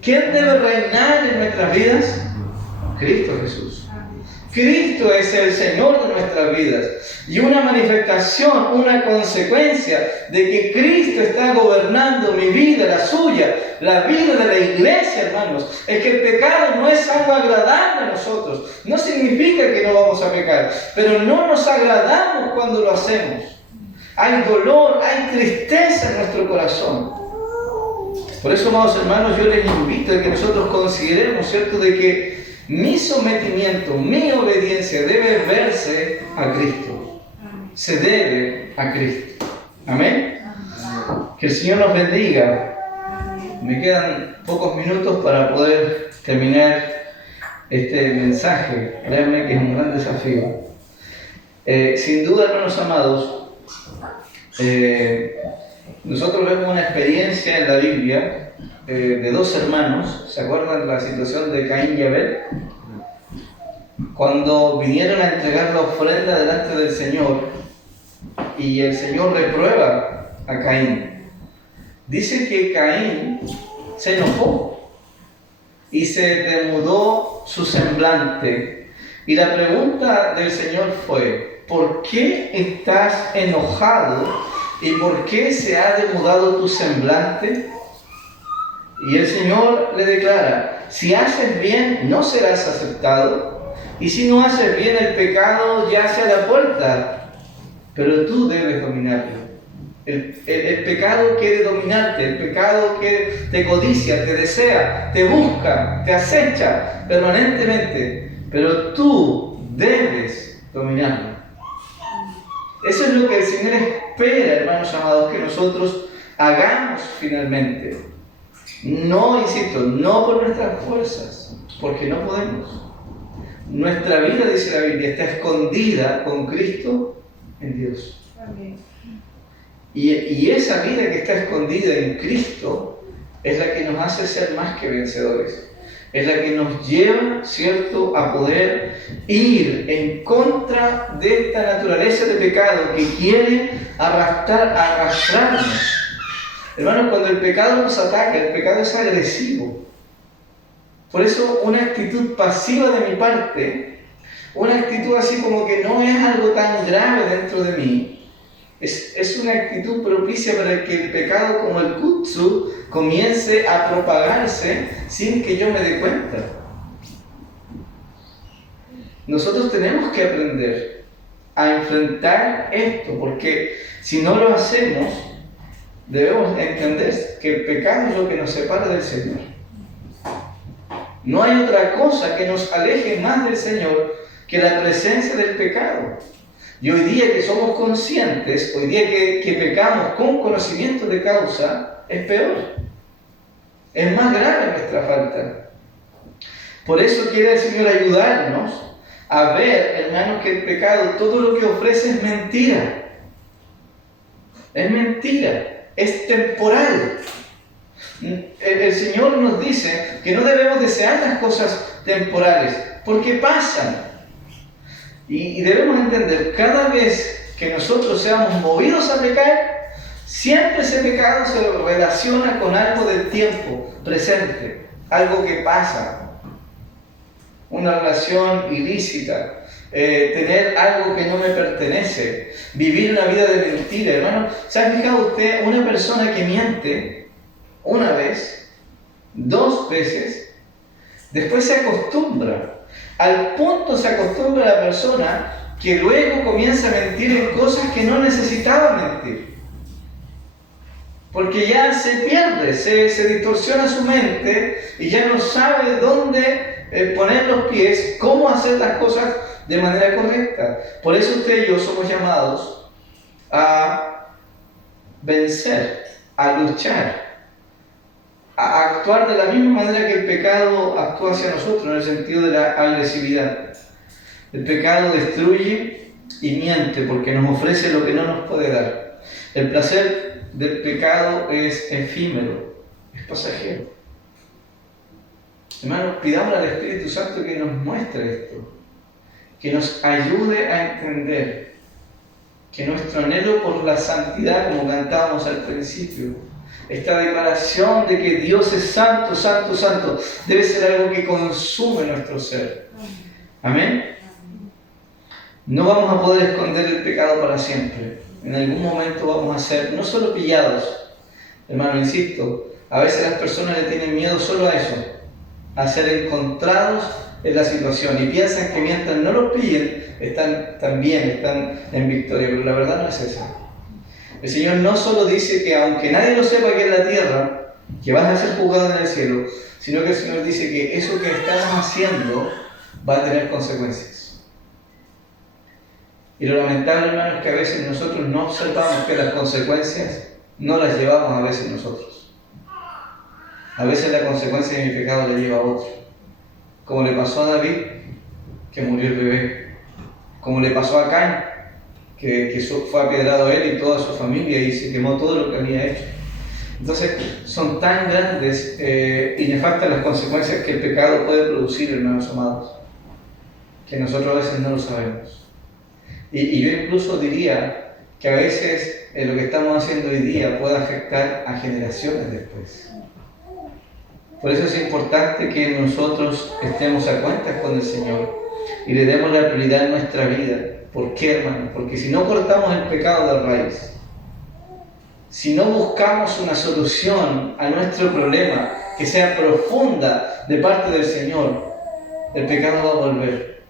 ¿Quién debe reinar en nuestras vidas? Cristo Jesús. Cristo es el Señor de nuestras vidas. Y una manifestación, una consecuencia de que Cristo está gobernando mi vida, la suya, la vida de la iglesia, hermanos, es que el pecado no es algo agradable a nosotros. No significa que no vamos a pecar, pero no nos agradamos cuando lo hacemos. Hay dolor, hay tristeza en nuestro corazón. Por eso, amados hermanos, yo les invito a que nosotros consideremos, ¿cierto?, de que mi sometimiento, mi obediencia debe verse a Cristo. Se debe a Cristo. Amén. Que el Señor nos bendiga. Me quedan pocos minutos para poder terminar este mensaje. Créanme que es un gran desafío. Sin duda, hermanos amados, nosotros vemos una experiencia en la Biblia de dos hermanos. ¿Se acuerdan la situación de Caín y Abel? Cuando vinieron a entregar la ofrenda delante del Señor y el Señor reprueba a Caín. Dice que Caín se enojó y se demudó su semblante. Y la pregunta del Señor fue: ¿por qué estás enojado y por qué se ha demudado tu semblante? Y el Señor le declara: si haces bien, no serás aceptado, y si no haces bien, el pecado yace a la puerta, pero tú debes dominarlo. El pecado quiere dominarte, el pecado que te codicia, te desea, te busca, te acecha permanentemente, pero tú debes dominarlo. Eso es lo que el Señor espera, hermanos amados, que nosotros hagamos finalmente. No, insisto, no por nuestras fuerzas, porque no podemos. Nuestra vida, dice la Biblia, está escondida con Cristo en Dios. Amén. Y esa vida que está escondida en Cristo es la que nos hace ser más que vencedores. Es la que nos lleva, ¿cierto?, a poder ir en contra de esta naturaleza de pecado que quiere arrastrarnos. Hermanos, cuando el pecado nos ataca, el pecado es agresivo. Por eso una actitud pasiva de mi parte, una actitud así como que no es algo tan grave dentro de mí, es una actitud propicia para que el pecado, como el kutsu, comience a propagarse sin que yo me dé cuenta. Nosotros tenemos que aprender a enfrentar esto, porque si no lo hacemos, debemos entender que el pecado es lo que nos separa del Señor. No hay otra cosa que nos aleje más del Señor que la presencia del pecado. Y hoy día que somos conscientes, hoy día que pecamos con conocimiento de causa, es peor. Es más grave nuestra falta. Por eso quiere el Señor ayudarnos a ver, hermanos, que el pecado, todo lo que ofrece es mentira. Es mentira, es temporal. El Señor nos dice que no debemos desear las cosas temporales, porque pasan. Y debemos entender, cada vez que nosotros seamos movidos a pecar, siempre ese pecado se relaciona con algo del tiempo presente, algo que pasa, una relación ilícita, tener algo que no me pertenece, vivir una vida de mentira. Hermano, ¿se ha fijado usted una persona que miente una vez, dos veces, después se acostumbra? Al punto se acostumbra la persona que luego comienza a mentir en cosas que no necesitaba mentir. Porque ya se pierde, se distorsiona su mente y ya no sabe dónde poner los pies, cómo hacer las cosas de manera correcta. Por eso usted y yo somos llamados a vencer, a luchar, a actuar de la misma manera que el pecado actúa hacia nosotros, en el sentido de la agresividad. El pecado destruye y miente porque nos ofrece lo que no nos puede dar. El placer del pecado es efímero, es pasajero. Hermanos, pidamos al Espíritu Santo que nos muestre esto, que nos ayude a entender que nuestro anhelo por la santidad, como cantábamos al principio, esta declaración de que Dios es santo, santo, santo, debe ser algo que consume nuestro ser. Amén. No vamos a poder esconder el pecado para siempre. En algún momento vamos a ser no solo pillados, hermano, insisto, a veces las personas le tienen miedo solo a eso, a ser encontrados en la situación y piensan que mientras no los pillen, están en victoria, pero la verdad no es esa. El Señor no solo dice que aunque nadie lo sepa aquí en la tierra, que vas a ser juzgado en el cielo, sino que el Señor dice que eso que estamos haciendo va a tener consecuencias. Y lo lamentable, hermano, es que a veces nosotros no observamos que las consecuencias no las llevamos a veces nosotros. A veces la consecuencia de mi pecado la lleva a otro. Como le pasó a David, que murió el bebé. Como le pasó a Caín, que fue apiedrado él y toda su familia y se quemó todo lo que había hecho. Entonces, son tan grandes y nefastas las consecuencias que el pecado puede producir, hermanos amados, que nosotros a veces no lo sabemos. Y yo incluso diría que a veces lo que estamos haciendo hoy día puede afectar a generaciones después. Por eso es importante que nosotros estemos a cuentas con el Señor y le demos la prioridad en nuestra vida. ¿Por qué, hermano? Porque si no cortamos el pecado de raíz, si no buscamos una solución a nuestro problema que sea profunda de parte del Señor, el pecado va a volver.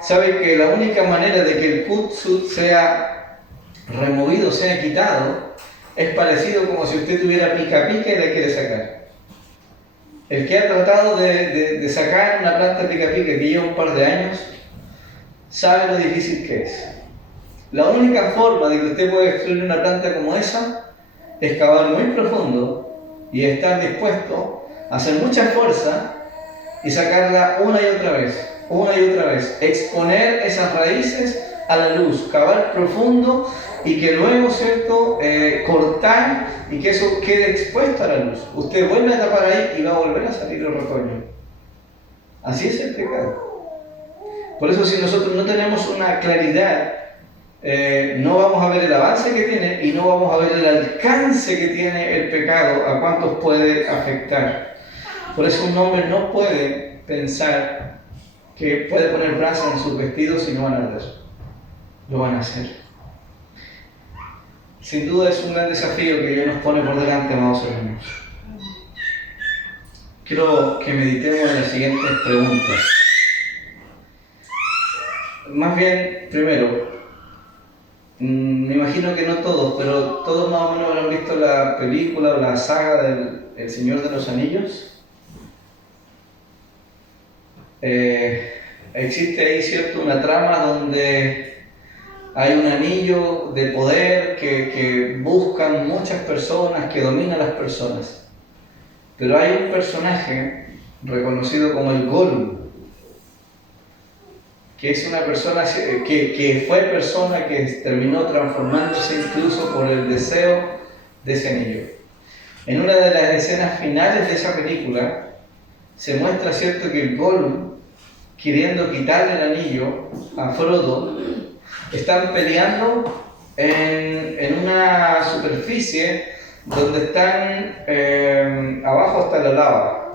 ¿Sabe que la única manera de que el kutsut sea removido, sea quitado, es parecido como si usted tuviera pica y la quiere sacar? El que ha tratado de sacar una planta pica que lleva un par de años, sabe lo difícil que es. La única forma de que usted pueda extraer una planta como esa es cavar muy profundo y estar dispuesto a hacer mucha fuerza y sacarla una y otra vez, exponer esas raíces a la luz, cavar profundo y que luego, ¿cierto?, cortar y que eso quede expuesto a la luz. Usted vuelve a tapar ahí y va a volver a salir el retoño. Así es el pecado. Por eso, si nosotros no tenemos una claridad, no vamos a ver el avance que tiene y no vamos a ver el alcance que tiene el pecado, a cuántos puede afectar. Por eso un hombre no puede pensar que puede poner brasas en sus vestidos y no van a arder. Lo van a hacer. Sin duda es un gran desafío que Dios nos pone por delante, amados hermanos. Quiero que meditemos en las siguientes preguntas. Más bien, primero, me imagino que no todos, pero todos más o menos habrán visto la película o la saga del El Señor de los Anillos. Existe ahí, ¿cierto?, una trama donde hay un anillo de poder que buscan muchas personas, que domina a las personas. Pero hay un personaje reconocido como el Gollum, que es una persona que fue persona que terminó transformándose incluso por el deseo de ese anillo. En una de las escenas finales de esa película se muestra, ¿cierto?, que el Gollum, queriendo quitarle el anillo a Frodo, están peleando en una superficie donde están abajo está la lava,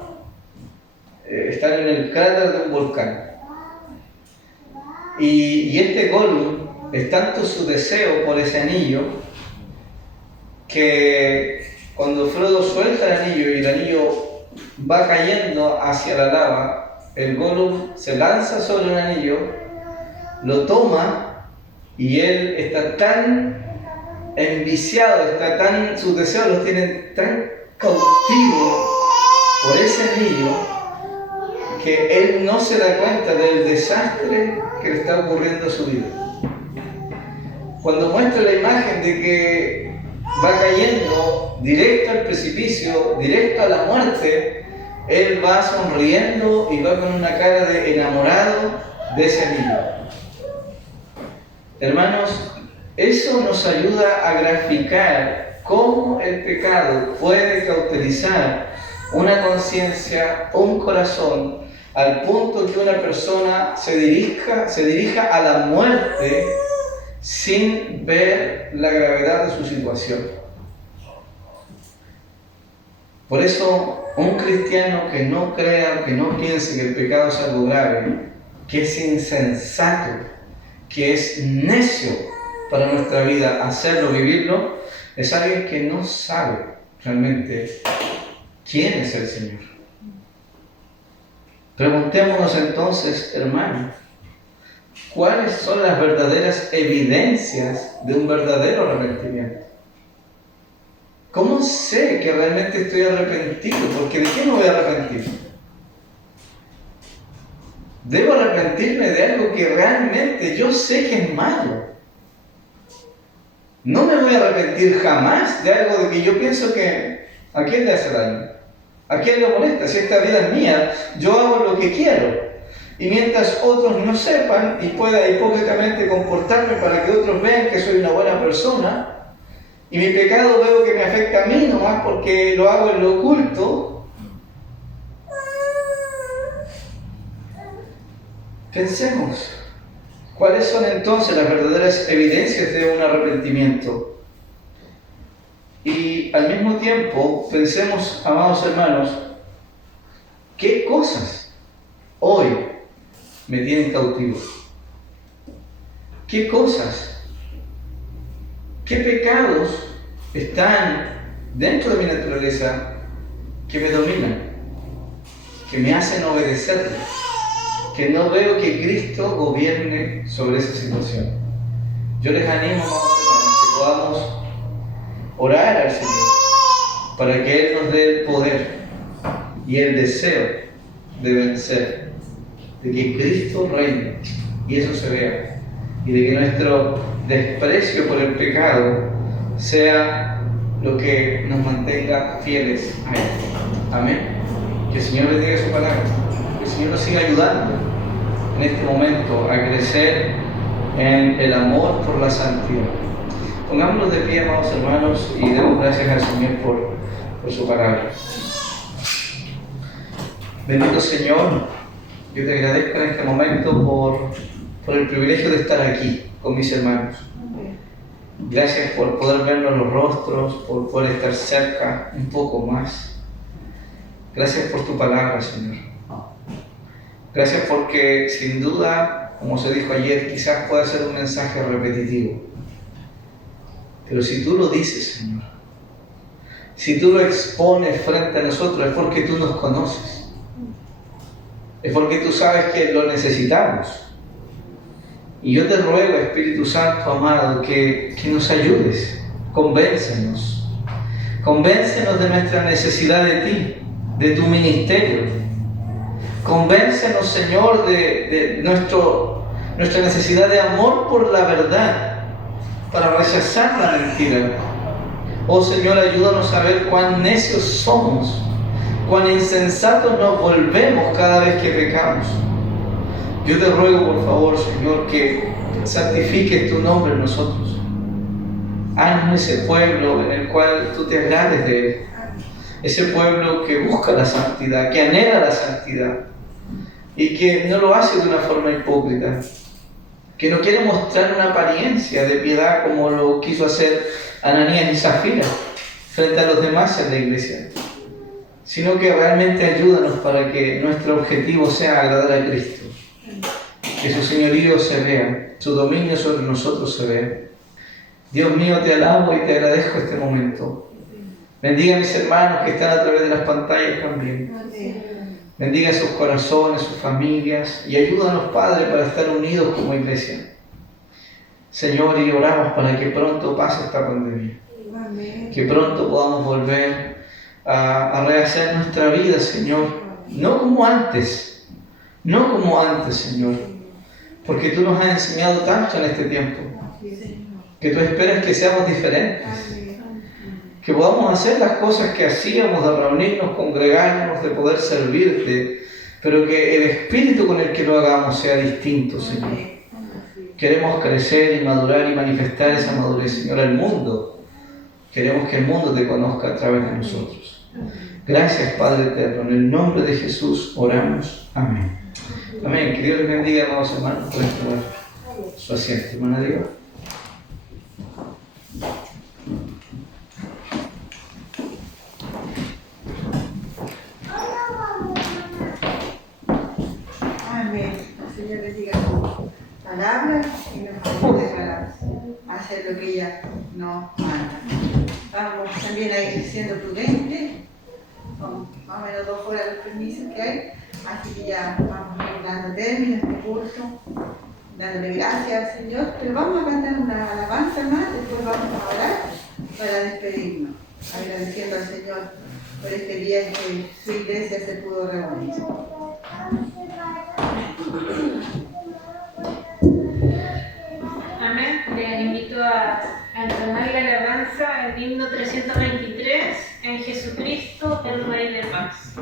están en el cráter de un volcán. Y este Gollum es tanto su deseo por ese anillo que cuando Frodo suelta el anillo y el anillo va cayendo hacia la lava, el Gollum se lanza sobre el anillo, lo toma y él está tan enviciado, sus deseos los tienen tan cautivos por ese anillo que él no se da cuenta del desastre que le está ocurriendo a su vida. Cuando muestra la imagen de que va cayendo directo al precipicio, directo a la muerte, él va sonriendo y va con una cara de enamorado de ese anillo. Hermanos, eso nos ayuda a graficar cómo el pecado puede cauterizar una conciencia, un corazón, al punto que una persona se dirija a la muerte sin ver la gravedad de su situación. Por eso, un cristiano que no crea, que no piense que el pecado es algo grave, que es insensato, que es necio para nuestra vida hacerlo, vivirlo, es alguien que no sabe realmente quién es el Señor. Preguntémonos entonces, hermanos, ¿cuáles son las verdaderas evidencias de un verdadero arrepentimiento? ¿Cómo sé que realmente estoy arrepentido? Porque ¿de qué me voy a arrepentir? Debo arrepentirme de algo que realmente yo sé que es malo. No me voy a arrepentir jamás de algo de que yo pienso que ¿a quién le hace daño? ¿A quién le molesta? Si esta vida es mía, yo hago lo que quiero. Y mientras otros no sepan y pueda hipócritamente comportarme para que otros vean que soy una buena persona, y mi pecado veo que me afecta a mí nomás porque lo hago en lo oculto, pensemos, ¿cuáles son entonces las verdaderas evidencias de un arrepentimiento? Y al mismo tiempo, pensemos, amados hermanos, ¿qué cosas hoy me tienen cautivo? ¿Qué cosas? ¿Qué pecados están dentro de mi naturaleza que me dominan? Que me hacen obedecerle. Que no veo que Cristo gobierne sobre esa situación. Yo les animo, amados hermanos, que podamos orar al Señor para que Él nos dé el poder y el deseo de vencer, de que Cristo reine y eso se vea, y de que nuestro desprecio por el pecado sea lo que nos mantenga fieles a Él. Amén. Que el Señor bendiga su palabra, que el Señor nos siga ayudando en este momento a crecer en el amor por la santidad. Pongámonos de pie, amados hermanos, y demos gracias al Señor por su palabra. Bendito Señor, yo te agradezco en este momento por el privilegio de estar aquí con mis hermanos. Gracias por poder vernos los rostros, por poder estar cerca un poco más. Gracias por tu palabra, Señor. Gracias porque, sin duda, como se dijo ayer, quizás pueda ser un mensaje repetitivo. Pero si tú lo dices, Señor, si tú lo expones frente a nosotros, es porque tú nos conoces. Es porque tú sabes que lo necesitamos. Y yo te ruego, Espíritu Santo amado, que nos ayudes. Convéncenos. Convéncenos de nuestra necesidad de ti, de tu ministerio. Convéncenos, Señor, de nuestra necesidad de amor por la verdad, para rechazar la mentira. Oh Señor, ayúdanos a ver cuán necios somos, cuán insensatos nos volvemos cada vez que pecamos. Yo te ruego, por favor, Señor, que santifiques tu nombre en nosotros. Haznos ese pueblo en el cual tú te agrades de él. Ese pueblo que busca la santidad, que anhela la santidad y que no lo hace de una forma hipócrita, que no quiere mostrar una apariencia de piedad como lo quiso hacer Ananías y Zafira frente a los demás en la iglesia, sino que realmente ayúdanos para que nuestro objetivo sea agradar a Cristo, que su señorío se vea, su dominio sobre nosotros se vea. Dios mío, te alabo y te agradezco este momento. Bendiga a mis hermanos que están a través de las pantallas también. Bendiga sus corazones, sus familias, y ayúdanos, Padre, para estar unidos como iglesia. Señor, y oramos para que pronto pase esta pandemia. Que pronto podamos volver a rehacer nuestra vida, Señor. No como antes, Señor. Porque tú nos has enseñado tanto en este tiempo. Que tú esperas que seamos diferentes. Que podamos hacer las cosas que hacíamos, de reunirnos, congregarnos, de poder servirte, pero que el espíritu con el que lo hagamos sea distinto, Señor. Queremos crecer y madurar y manifestar esa madurez, Señor, al mundo. Queremos que el mundo te conozca a través de nosotros. Gracias, Padre eterno. En el nombre de Jesús oramos. Amén. Amén. Que Dios les bendiga, amados hermanos, por tomar su asiento. Hermana Dios. Señor bendiga su palabra y nos ayude para hacer lo que ella nos manda. Vamos también a ir siendo prudentes, con más o menos 2 horas los permisos que hay, así que ya vamos a ir dando término a este curso, dándole gracias al Señor, pero vamos a cantar una alabanza más, después vamos a orar para despedirnos. agradeciendo al Señor por este día en que su iglesia se pudo reunir. Amén. Les invito a entonar la alabanza, el himno 323, en Jesucristo, el Rey de Paz.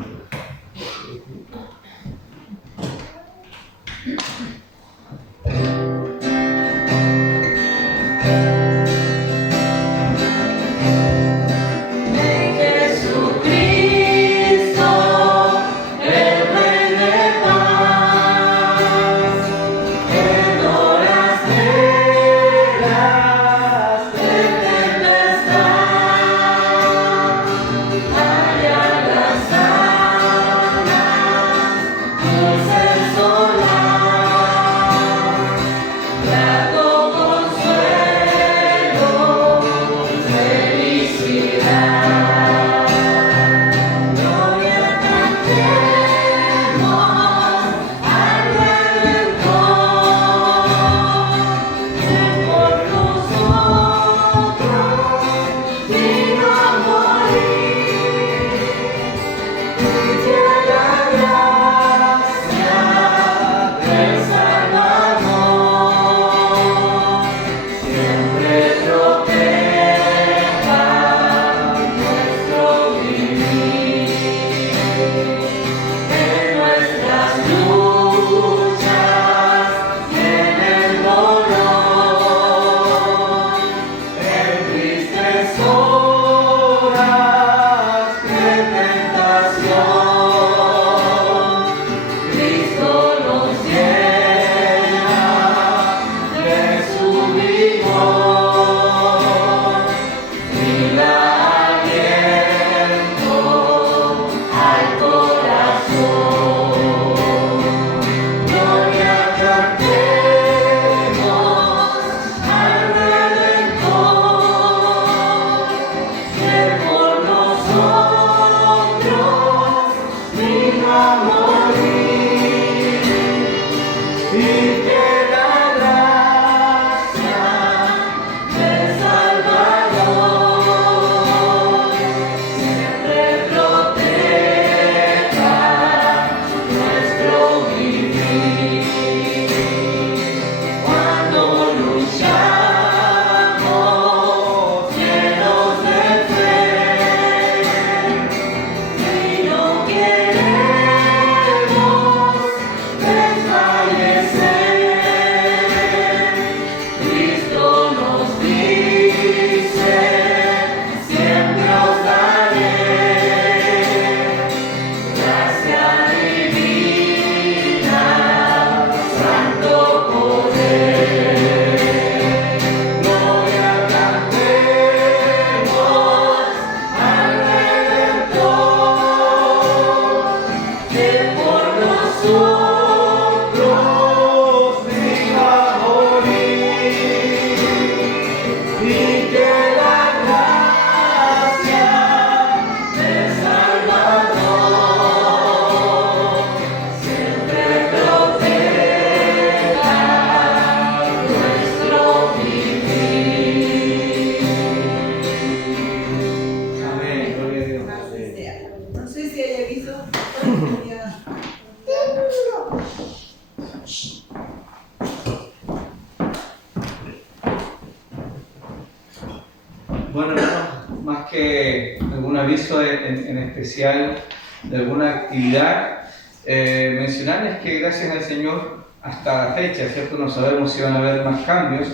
Bueno, hermanos, más que algún aviso en especial de alguna actividad, mencionarles que gracias al Señor hasta la fecha, ¿cierto? No sabemos si van a haber más cambios,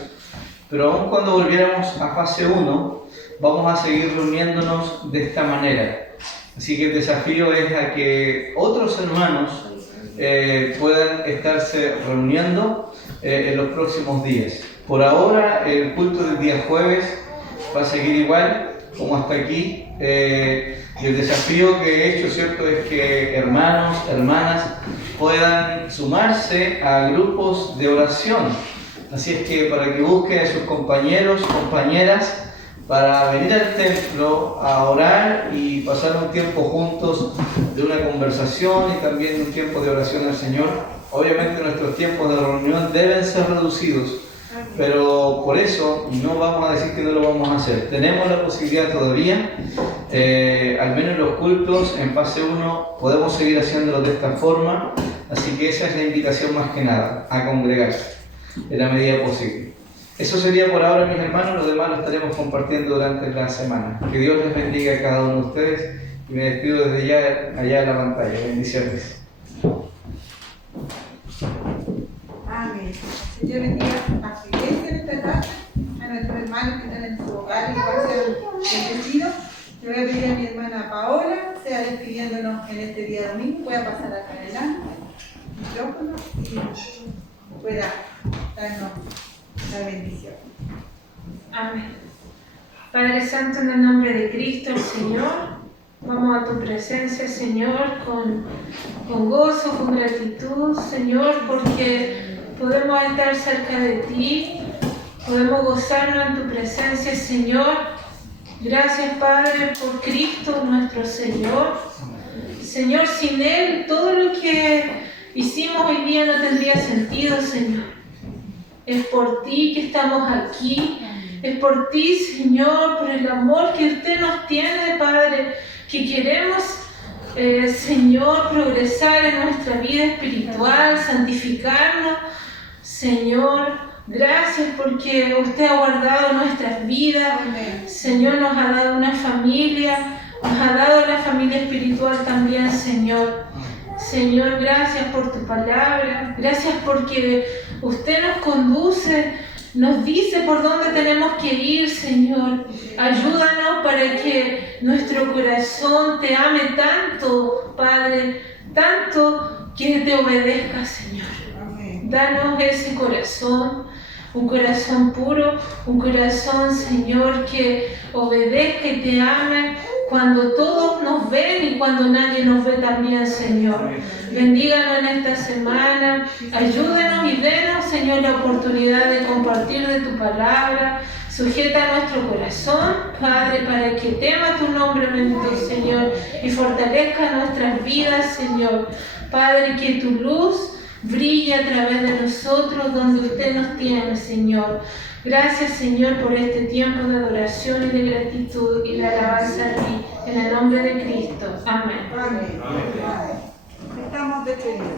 pero aun cuando volviéramos a fase 1, vamos a seguir reuniéndonos de esta manera. Así que el desafío es a que otros hermanos puedan estarse reuniendo en los próximos días. Por ahora, el culto del día jueves va a seguir igual como hasta aquí. Y el desafío que he hecho, ¿cierto?, es que hermanos, hermanas puedan sumarse a grupos de oración. Así es que para que busquen a sus compañeros, compañeras, para venir al templo a orar y pasar un tiempo juntos de una conversación y también un tiempo de oración al Señor. Obviamente nuestros tiempos de reunión deben ser reducidos, pero por eso no vamos a decir que no lo vamos a hacer. Tenemos la posibilidad todavía, al menos en los cultos, en fase 1, podemos seguir haciéndolo de esta forma, así que esa es la invitación más que nada, a congregarse en la medida posible. Eso sería por ahora, mis hermanos, lo demás lo estaremos compartiendo durante la semana. Que Dios les bendiga a cada uno de ustedes y me despido desde ya, allá en la pantalla. Bendiciones. Amén. Señor bendiga a su iglesia en esta tarde, a nuestros hermanos que están en su hogar, igual sean bendecidos. Yo voy a pedir a mi hermana Paola, sea despidiéndonos en este día domingo, pueda pasar acá adelante, micrófono, y pueda darnos la bendición. Amén. Padre Santo, en el nombre de Cristo, el Señor, vamos a tu presencia, Señor, con gozo, con gratitud, Señor, porque podemos estar cerca de ti, podemos gozarnos en tu presencia, Señor. Gracias, Padre, por Cristo nuestro Señor. Señor, sin Él todo lo que hicimos hoy día no tendría sentido, Señor. Es por ti que estamos aquí, es por ti, Señor, por el amor que usted nos tiene, Padre, que queremos, Señor, progresar en nuestra vida espiritual, santificarnos. Señor, gracias porque usted ha guardado nuestras vidas. Señor, nos ha dado una familia, nos ha dado la familia espiritual también, Señor. Señor, gracias por tu palabra, gracias porque usted nos conduce, nos dice por dónde tenemos que ir, Señor. Ayúdanos para que nuestro corazón te ame tanto, Padre, tanto que te obedezca, Señor. Danos ese corazón, un corazón puro, un corazón, Señor, que obedezca y te ame cuando todos nos ven y cuando nadie nos ve también, Señor. Bendíganos en esta semana, ayúdenos y denos, Señor, la oportunidad de compartir de tu palabra. Sujeta nuestro corazón, Padre, para que tema tu nombre bendito, Señor, y fortalezca nuestras vidas, Señor. Padre, que tu luz brille a través de nosotros donde usted nos tiene, Señor. Gracias, Señor, por este tiempo de adoración y de gratitud y de alabanza a ti, en el nombre de Cristo. Amén. Amén. Estamos despedidos.